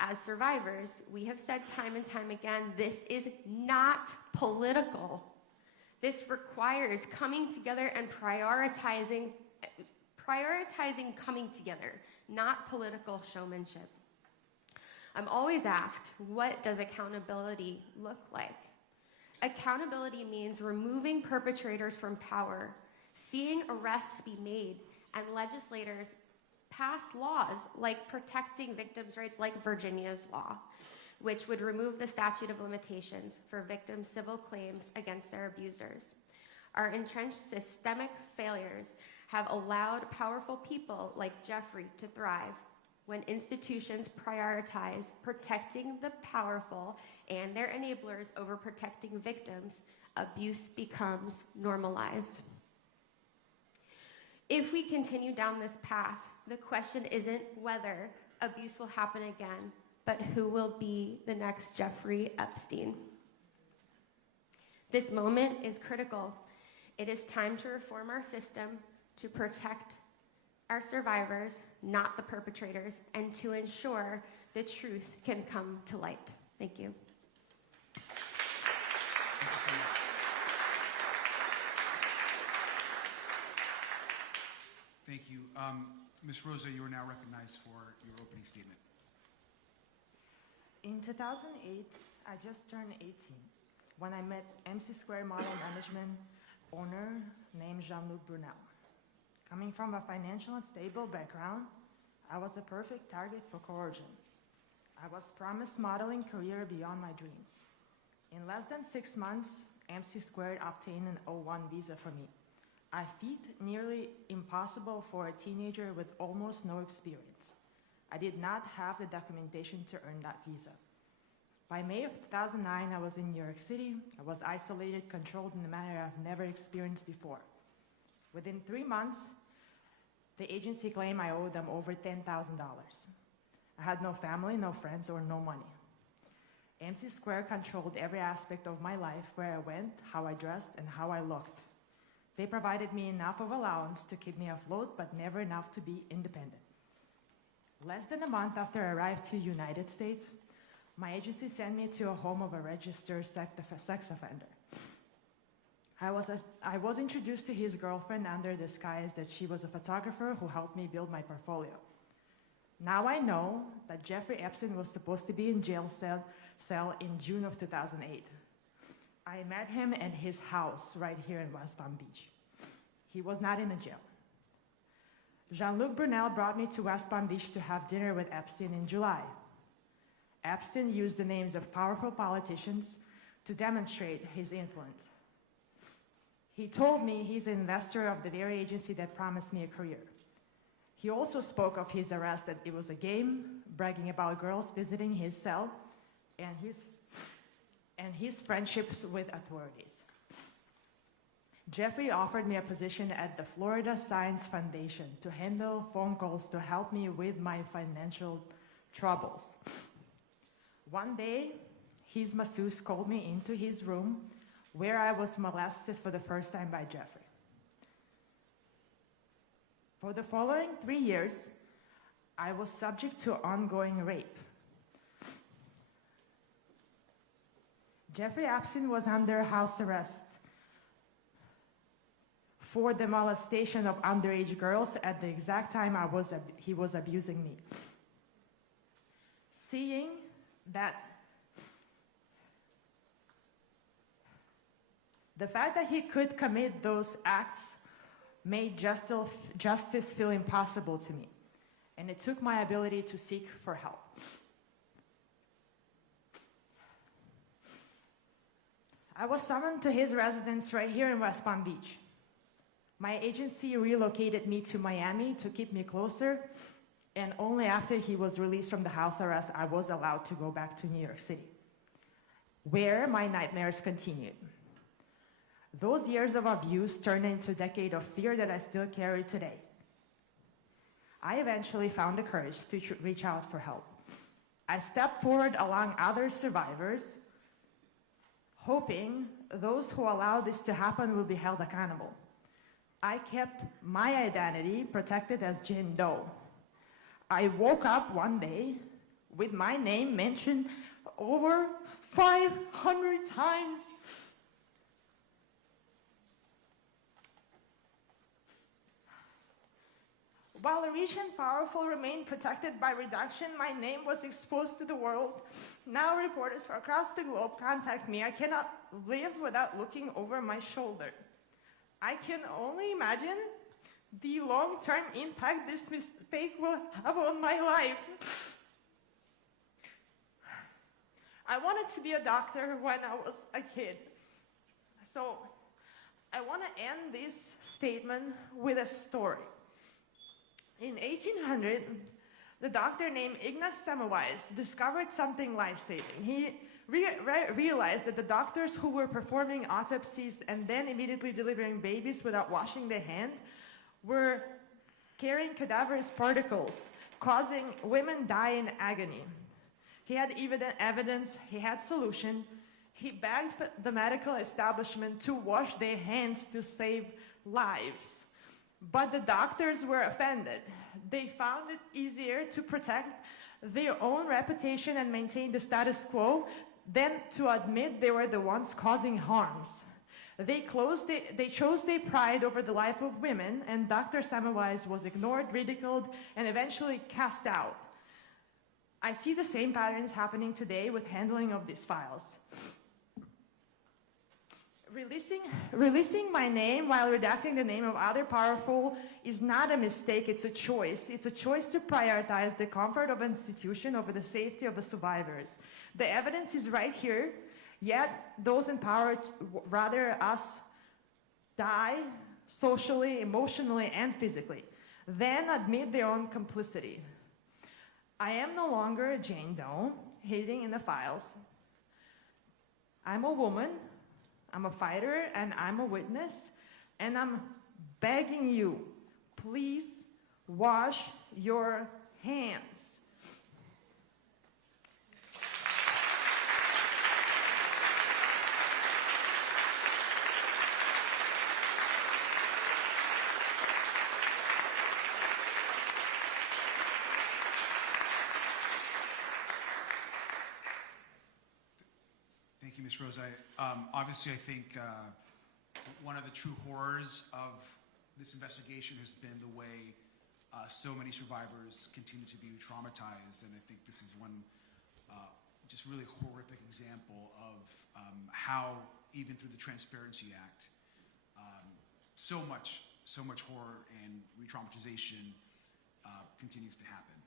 As survivors, we have said time and time again, this is not political. This requires coming together and prioritizing coming together, not political showmanship. I'm always asked, what does accountability look like? Accountability means removing perpetrators from power, seeing arrests be made, and legislators pass laws like protecting victims' rights, like Virginia's law, which would remove the statute of limitations for victims' civil claims against their abusers. Our entrenched systemic failures have allowed powerful people like Jeffrey to thrive. When institutions prioritize protecting the powerful and their enablers over protecting victims, abuse becomes normalized. If we continue down this path, the question isn't whether abuse will happen again, but who will be the next Jeffrey Epstein. This moment is critical. It is time to reform our system to protect our survivors, not the perpetrators, and to ensure the truth can come to light. Thank you. Thank you. Ms. Rosa, you are now recognized for your opening statement. In 2008, I just turned 18 when I met MC Square Model Management owner named Jean-Luc Brunel. Coming from a financial and stable background, I was a perfect target for coercion. I was promised modeling career beyond my dreams. In less than 6 months, MC Squared obtained an O1 visa for me, a feat nearly impossible for a teenager with almost no experience. I did not have the documentation to earn that visa. By May of 2009, I was in New York City. I was isolated, controlled in a manner I've never experienced before. Within 3 months, the agency claimed I owed them over $10,000. I had no family, no friends, or no money. MC Square controlled every aspect of my life, where I went, how I dressed, and how I looked. They provided me enough of allowance to keep me afloat, but never enough to be independent. Less than a month after I arrived to the United States, my agency sent me to a home of a registered sex offender. I was introduced to his girlfriend under the disguise that she was a photographer who helped me build my portfolio. Now I know that Jeffrey Epstein was supposed to be in jail cell in June of 2008. I met him at his house right here in West Palm Beach. He was not in a jail. Jean-Luc Brunel brought me to West Palm Beach to have dinner with Epstein in July. Epstein used the names of powerful politicians to demonstrate his influence. He told me he's an investor of the very agency that promised me a career. He also spoke of his arrest, that it was a game, bragging about girls visiting his cell, and his friendships with authorities. Jeffrey offered me a position at the Florida Science Foundation to handle phone calls to help me with my financial troubles. One day, his masseuse called me into his room, where I was molested for the first time by Jeffrey. For the following 3 years, I was subject to ongoing rape. Jeffrey Epstein was under house arrest for the molestation of underage girls at the exact time he was abusing me. Seeing that the fact that he could commit those acts made justice feel impossible to me, and it took my ability to seek for help. I was summoned to his residence right here in West Palm Beach. My agency relocated me to Miami to keep me closer, and only after he was released from the house arrest, I was allowed to go back to New York City, where my nightmares continued. Those years of abuse turned into a decade of fear that I still carry today. I eventually found the courage to reach out for help. I stepped forward along other survivors, hoping those who allowed this to happen will be held accountable. I kept my identity protected as Jane Doe. I woke up one day with my name mentioned over 500 times. While the rich and powerful remained protected by redaction, my name was exposed to the world. Now reporters from across the globe contact me. I cannot live without looking over my shoulder. I can only imagine the long-term impact this mistake will have on my life. I wanted to be a doctor when I was a kid. So I want to end this statement with a story. In 1800, the doctor named Ignaz Semmelweis discovered something life-saving. He realized that the doctors who were performing autopsies and then immediately delivering babies without washing their hands were carrying cadaverous particles, causing women die in agony. He had evidence, he had solution. He begged the medical establishment to wash their hands to save lives. But the doctors were offended. They found it easier to protect their own reputation and maintain the status quo than to admit they were the ones causing harms. They chose their pride over the life of women, and Dr. Semmelweis was ignored, ridiculed, and eventually cast out. I see the same patterns happening today with handling of these files. Releasing my name while redacting the name of other powerful is not a mistake, it's a choice. It's a choice to prioritize the comfort of an institution over the safety of the survivors. The evidence is right here, yet those in power rather us die socially, emotionally, and physically, than admit their own complicity. I am no longer a Jane Doe hiding in the files. I'm a woman, I'm a fighter, and I'm a witness, and I'm begging you, please wash your hands. Thank you, Ms. Rose. Obviously, I think one of the true horrors of this investigation has been the way so many survivors continue to be traumatized, and I think this is one just really horrific example of how, even through the Transparency Act, so much horror and re-traumatization continues to happen.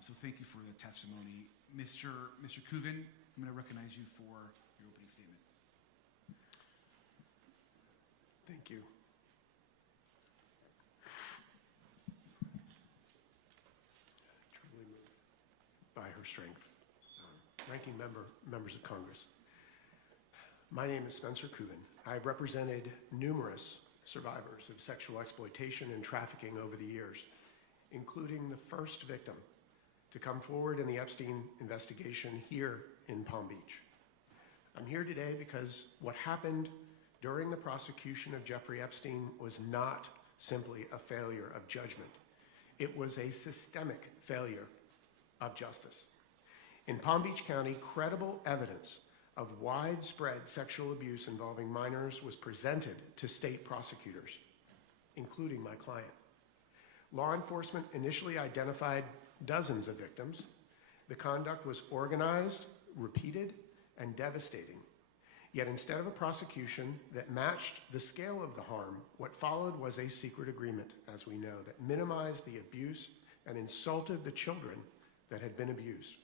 So thank you for the testimony. Mr. Coogan, I'm going to recognize you for your opening statement. Thank you. Truly moved by her strength. Ranking members of Congress. My name is Spencer Coogan. I've represented numerous survivors of sexual exploitation and trafficking over the years, including the first victim to come forward in the Epstein investigation here in Palm Beach. I'm here today because what happened during the prosecution of Jeffrey Epstein was not simply a failure of judgment. It was a systemic failure of justice. In Palm Beach County, credible evidence of widespread sexual abuse involving minors was presented to state prosecutors, including my client. Law enforcement initially identified dozens of victims. The conduct was organized, repeated, and devastating. Yet instead of a prosecution that matched the scale of the harm, what followed was a secret agreement, as we know, that minimized the abuse and insulted the children that had been abused.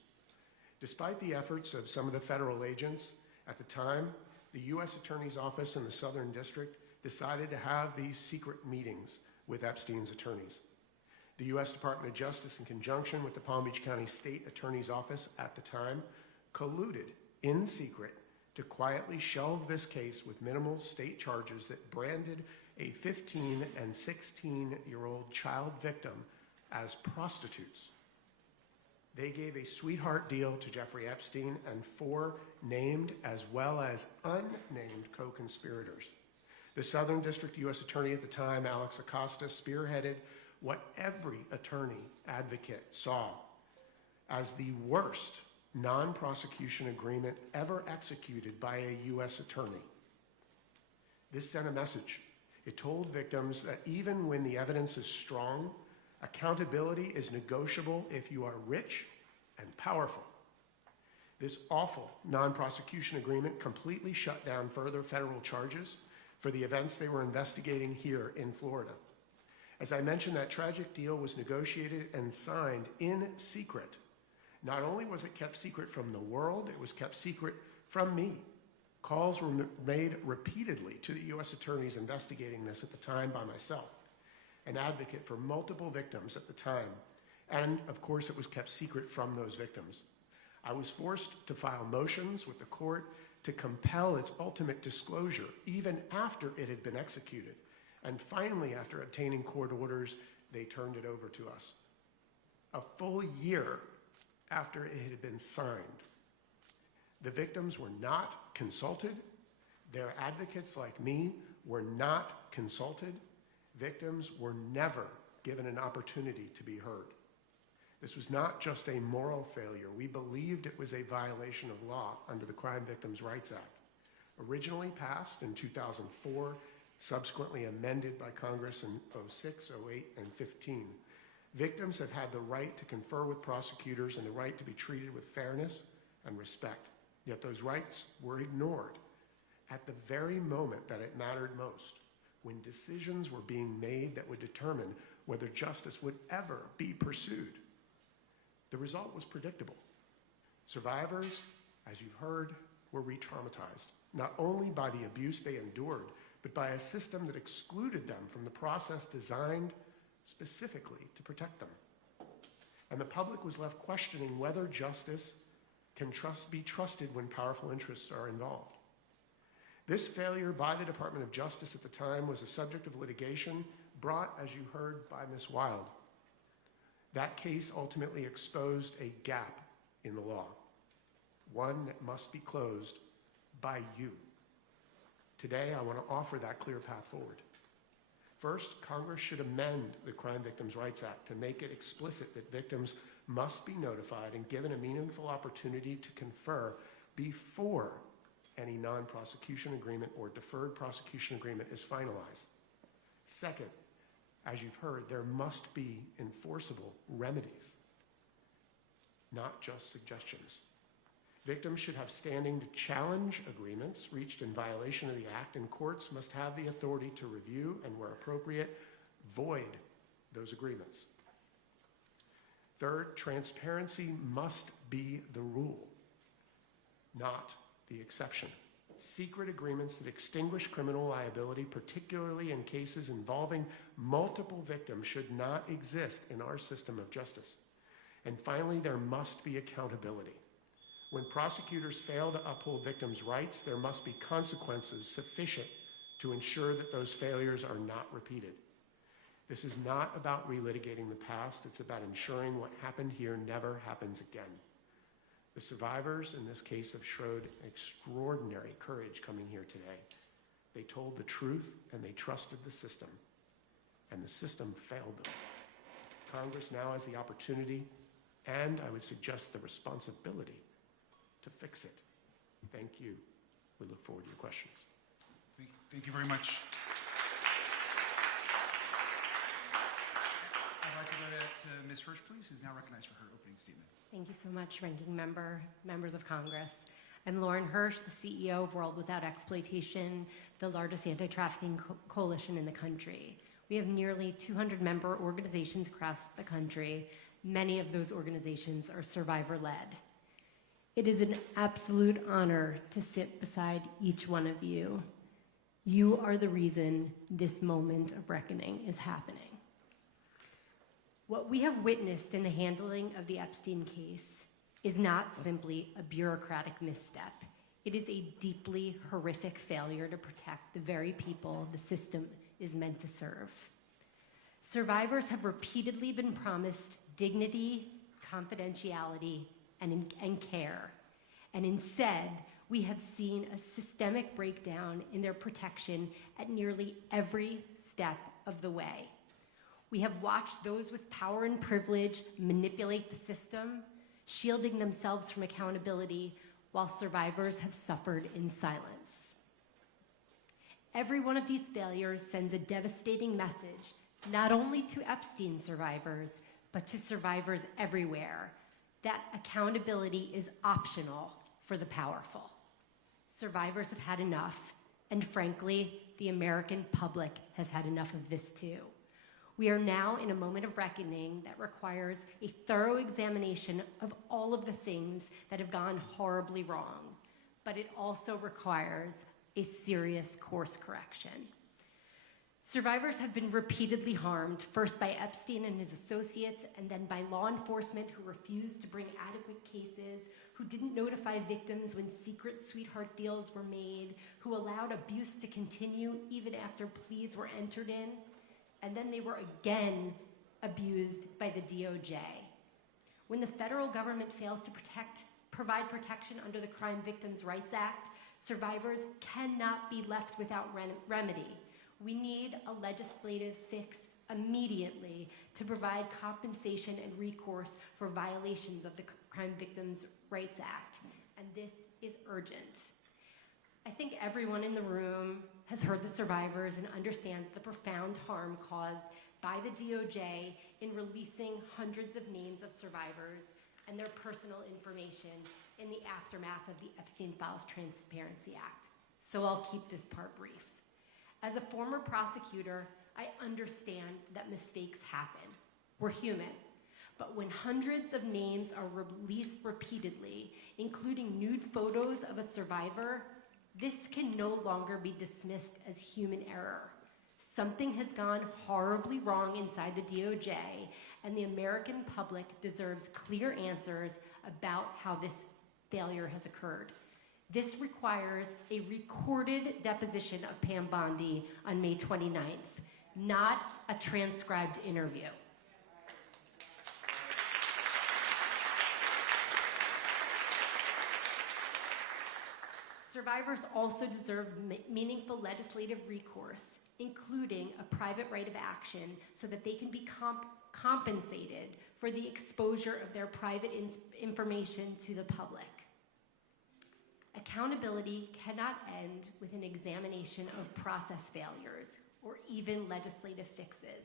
Despite the efforts of some of the federal agents at the time, the U.S. Attorney's Office in the Southern District decided to have these secret meetings with Epstein's attorneys. The U.S. Department of Justice, in conjunction with the Palm Beach County State Attorney's Office at the time, colluded in secret to quietly shelve this case with minimal state charges that branded a 15 and 16-year-old child victim as prostitutes. They gave a sweetheart deal to Jeffrey Epstein and 4 named as well as unnamed co-conspirators. The Southern District U.S. Attorney at the time, Alex Acosta, spearheaded what every attorney advocate saw as the worst non-prosecution agreement ever executed by a U.S. attorney. This sent a message. It told victims that even when the evidence is strong, accountability is negotiable if you are rich and powerful. This awful non-prosecution agreement completely shut down further federal charges for the events they were investigating here in Florida. As I mentioned, that tragic deal was negotiated and signed in secret. Not only was it kept secret from the world, it was kept secret from me. Calls were made repeatedly to the U.S. attorneys investigating this at the time by myself, an advocate for multiple victims at the time, and of course it was kept secret from those victims. I was forced to file motions with the court to compel its ultimate disclosure even after it had been executed, and finally, after obtaining court orders, they turned it over to us. A full year after it had been signed. The victims were not consulted. Their advocates like me were not consulted. Victims were never given an opportunity to be heard. This was not just a moral failure. We believed it was a violation of law under the Crime Victims' Rights Act. Originally passed in 2004, subsequently amended by Congress in 06, 08, and 15. Victims have had the right to confer with prosecutors and the right to be treated with fairness and respect. Yet those rights were ignored at the very moment that it mattered most, when decisions were being made that would determine whether justice would ever be pursued. The result was predictable. Survivors, as you've heard, were re-traumatized, not only by the abuse they endured, but by a system that excluded them from the process designed specifically to protect them. And the public was left questioning whether justice can be trusted when powerful interests are involved. This failure by the Department of Justice at the time was a subject of litigation brought, as you heard, by Ms. Wild. That case ultimately exposed a gap in the law, one that must be closed by you. Today, I want to offer that clear path forward. First, Congress should amend the Crime Victims' Rights Act to make it explicit that victims must be notified and given a meaningful opportunity to confer before any non-prosecution agreement or deferred prosecution agreement is finalized. Second, as you've heard, there must be enforceable remedies, not just suggestions. Victims should have standing to challenge agreements reached in violation of the Act, and courts must have the authority to review and, where appropriate, void those agreements. Third, transparency must be the rule, not the exception. Secret agreements that extinguish criminal liability, particularly in cases involving multiple victims, should not exist in our system of justice. And finally, there must be accountability. When prosecutors fail to uphold victims' rights, there must be consequences sufficient to ensure that those failures are not repeated. This is not about relitigating the past. It's about ensuring what happened here never happens again. The survivors in this case have showed extraordinary courage coming here today. They told the truth and they trusted the system, and the system failed them. Congress now has the opportunity, and I would suggest the responsibility, to fix it. Thank you. We look forward to your questions. Thank you very much. I'd like to go to Ms. Hirsch, please, who's now recognized for her opening statement. Thank you so much, Ranking Member, members of Congress. I'm Lauren Hirsch, the CEO of World Without Exploitation, the largest anti-trafficking coalition in the country. We have nearly 200 member organizations across the country. Many of those organizations are survivor-led. It is an absolute honor to sit beside each one of you. You are the reason this moment of reckoning is happening. What we have witnessed in the handling of the Epstein case is not simply a bureaucratic misstep. It is a deeply horrific failure to protect the very people the system is meant to serve. Survivors have repeatedly been promised dignity, confidentiality, and care. And instead, we have seen a systemic breakdown in their protection at nearly every step of the way. We have watched those with power and privilege manipulate the system, shielding themselves from accountability, while survivors have suffered in silence. Every one of these failures sends a devastating message, not only to Epstein survivors, but to survivors everywhere, that accountability is optional for the powerful. Survivors have had enough, and frankly, the American public has had enough of this too. We are now in a moment of reckoning that requires a thorough examination of all of the things that have gone horribly wrong, but it also requires a serious course correction. Survivors have been repeatedly harmed, first by Epstein and his associates, and then by law enforcement who refused to bring adequate cases, who didn't notify victims when secret sweetheart deals were made, who allowed abuse to continue even after pleas were entered in, and then they were again abused by the DOJ. When the federal government fails to provide protection under the Crime Victims' Rights Act, survivors cannot be left without remedy. We need a legislative fix immediately to provide compensation and recourse for violations of the Crime Victims' Rights Act, and this is urgent. I think everyone in the room has heard the survivors and understands the profound harm caused by the DOJ in releasing hundreds of names of survivors and their personal information in the aftermath of the Epstein Files Transparency Act. So I'll keep this part brief. As a former prosecutor, I understand that mistakes happen. We're human. But when hundreds of names are released repeatedly, including nude photos of a survivor, this can no longer be dismissed as human error. Something has gone horribly wrong inside the DOJ, and the American public deserves clear answers about how this failure has occurred. This requires a recorded deposition of Pam Bondi on May 29th, not a transcribed interview. Survivors also deserve meaningful legislative recourse, including a private right of action, so that they can be compensated for the exposure of their private information to the public. Accountability cannot end with an examination of process failures or even legislative fixes.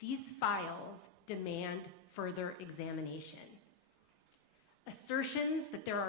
These files demand further examination. Assertions that there are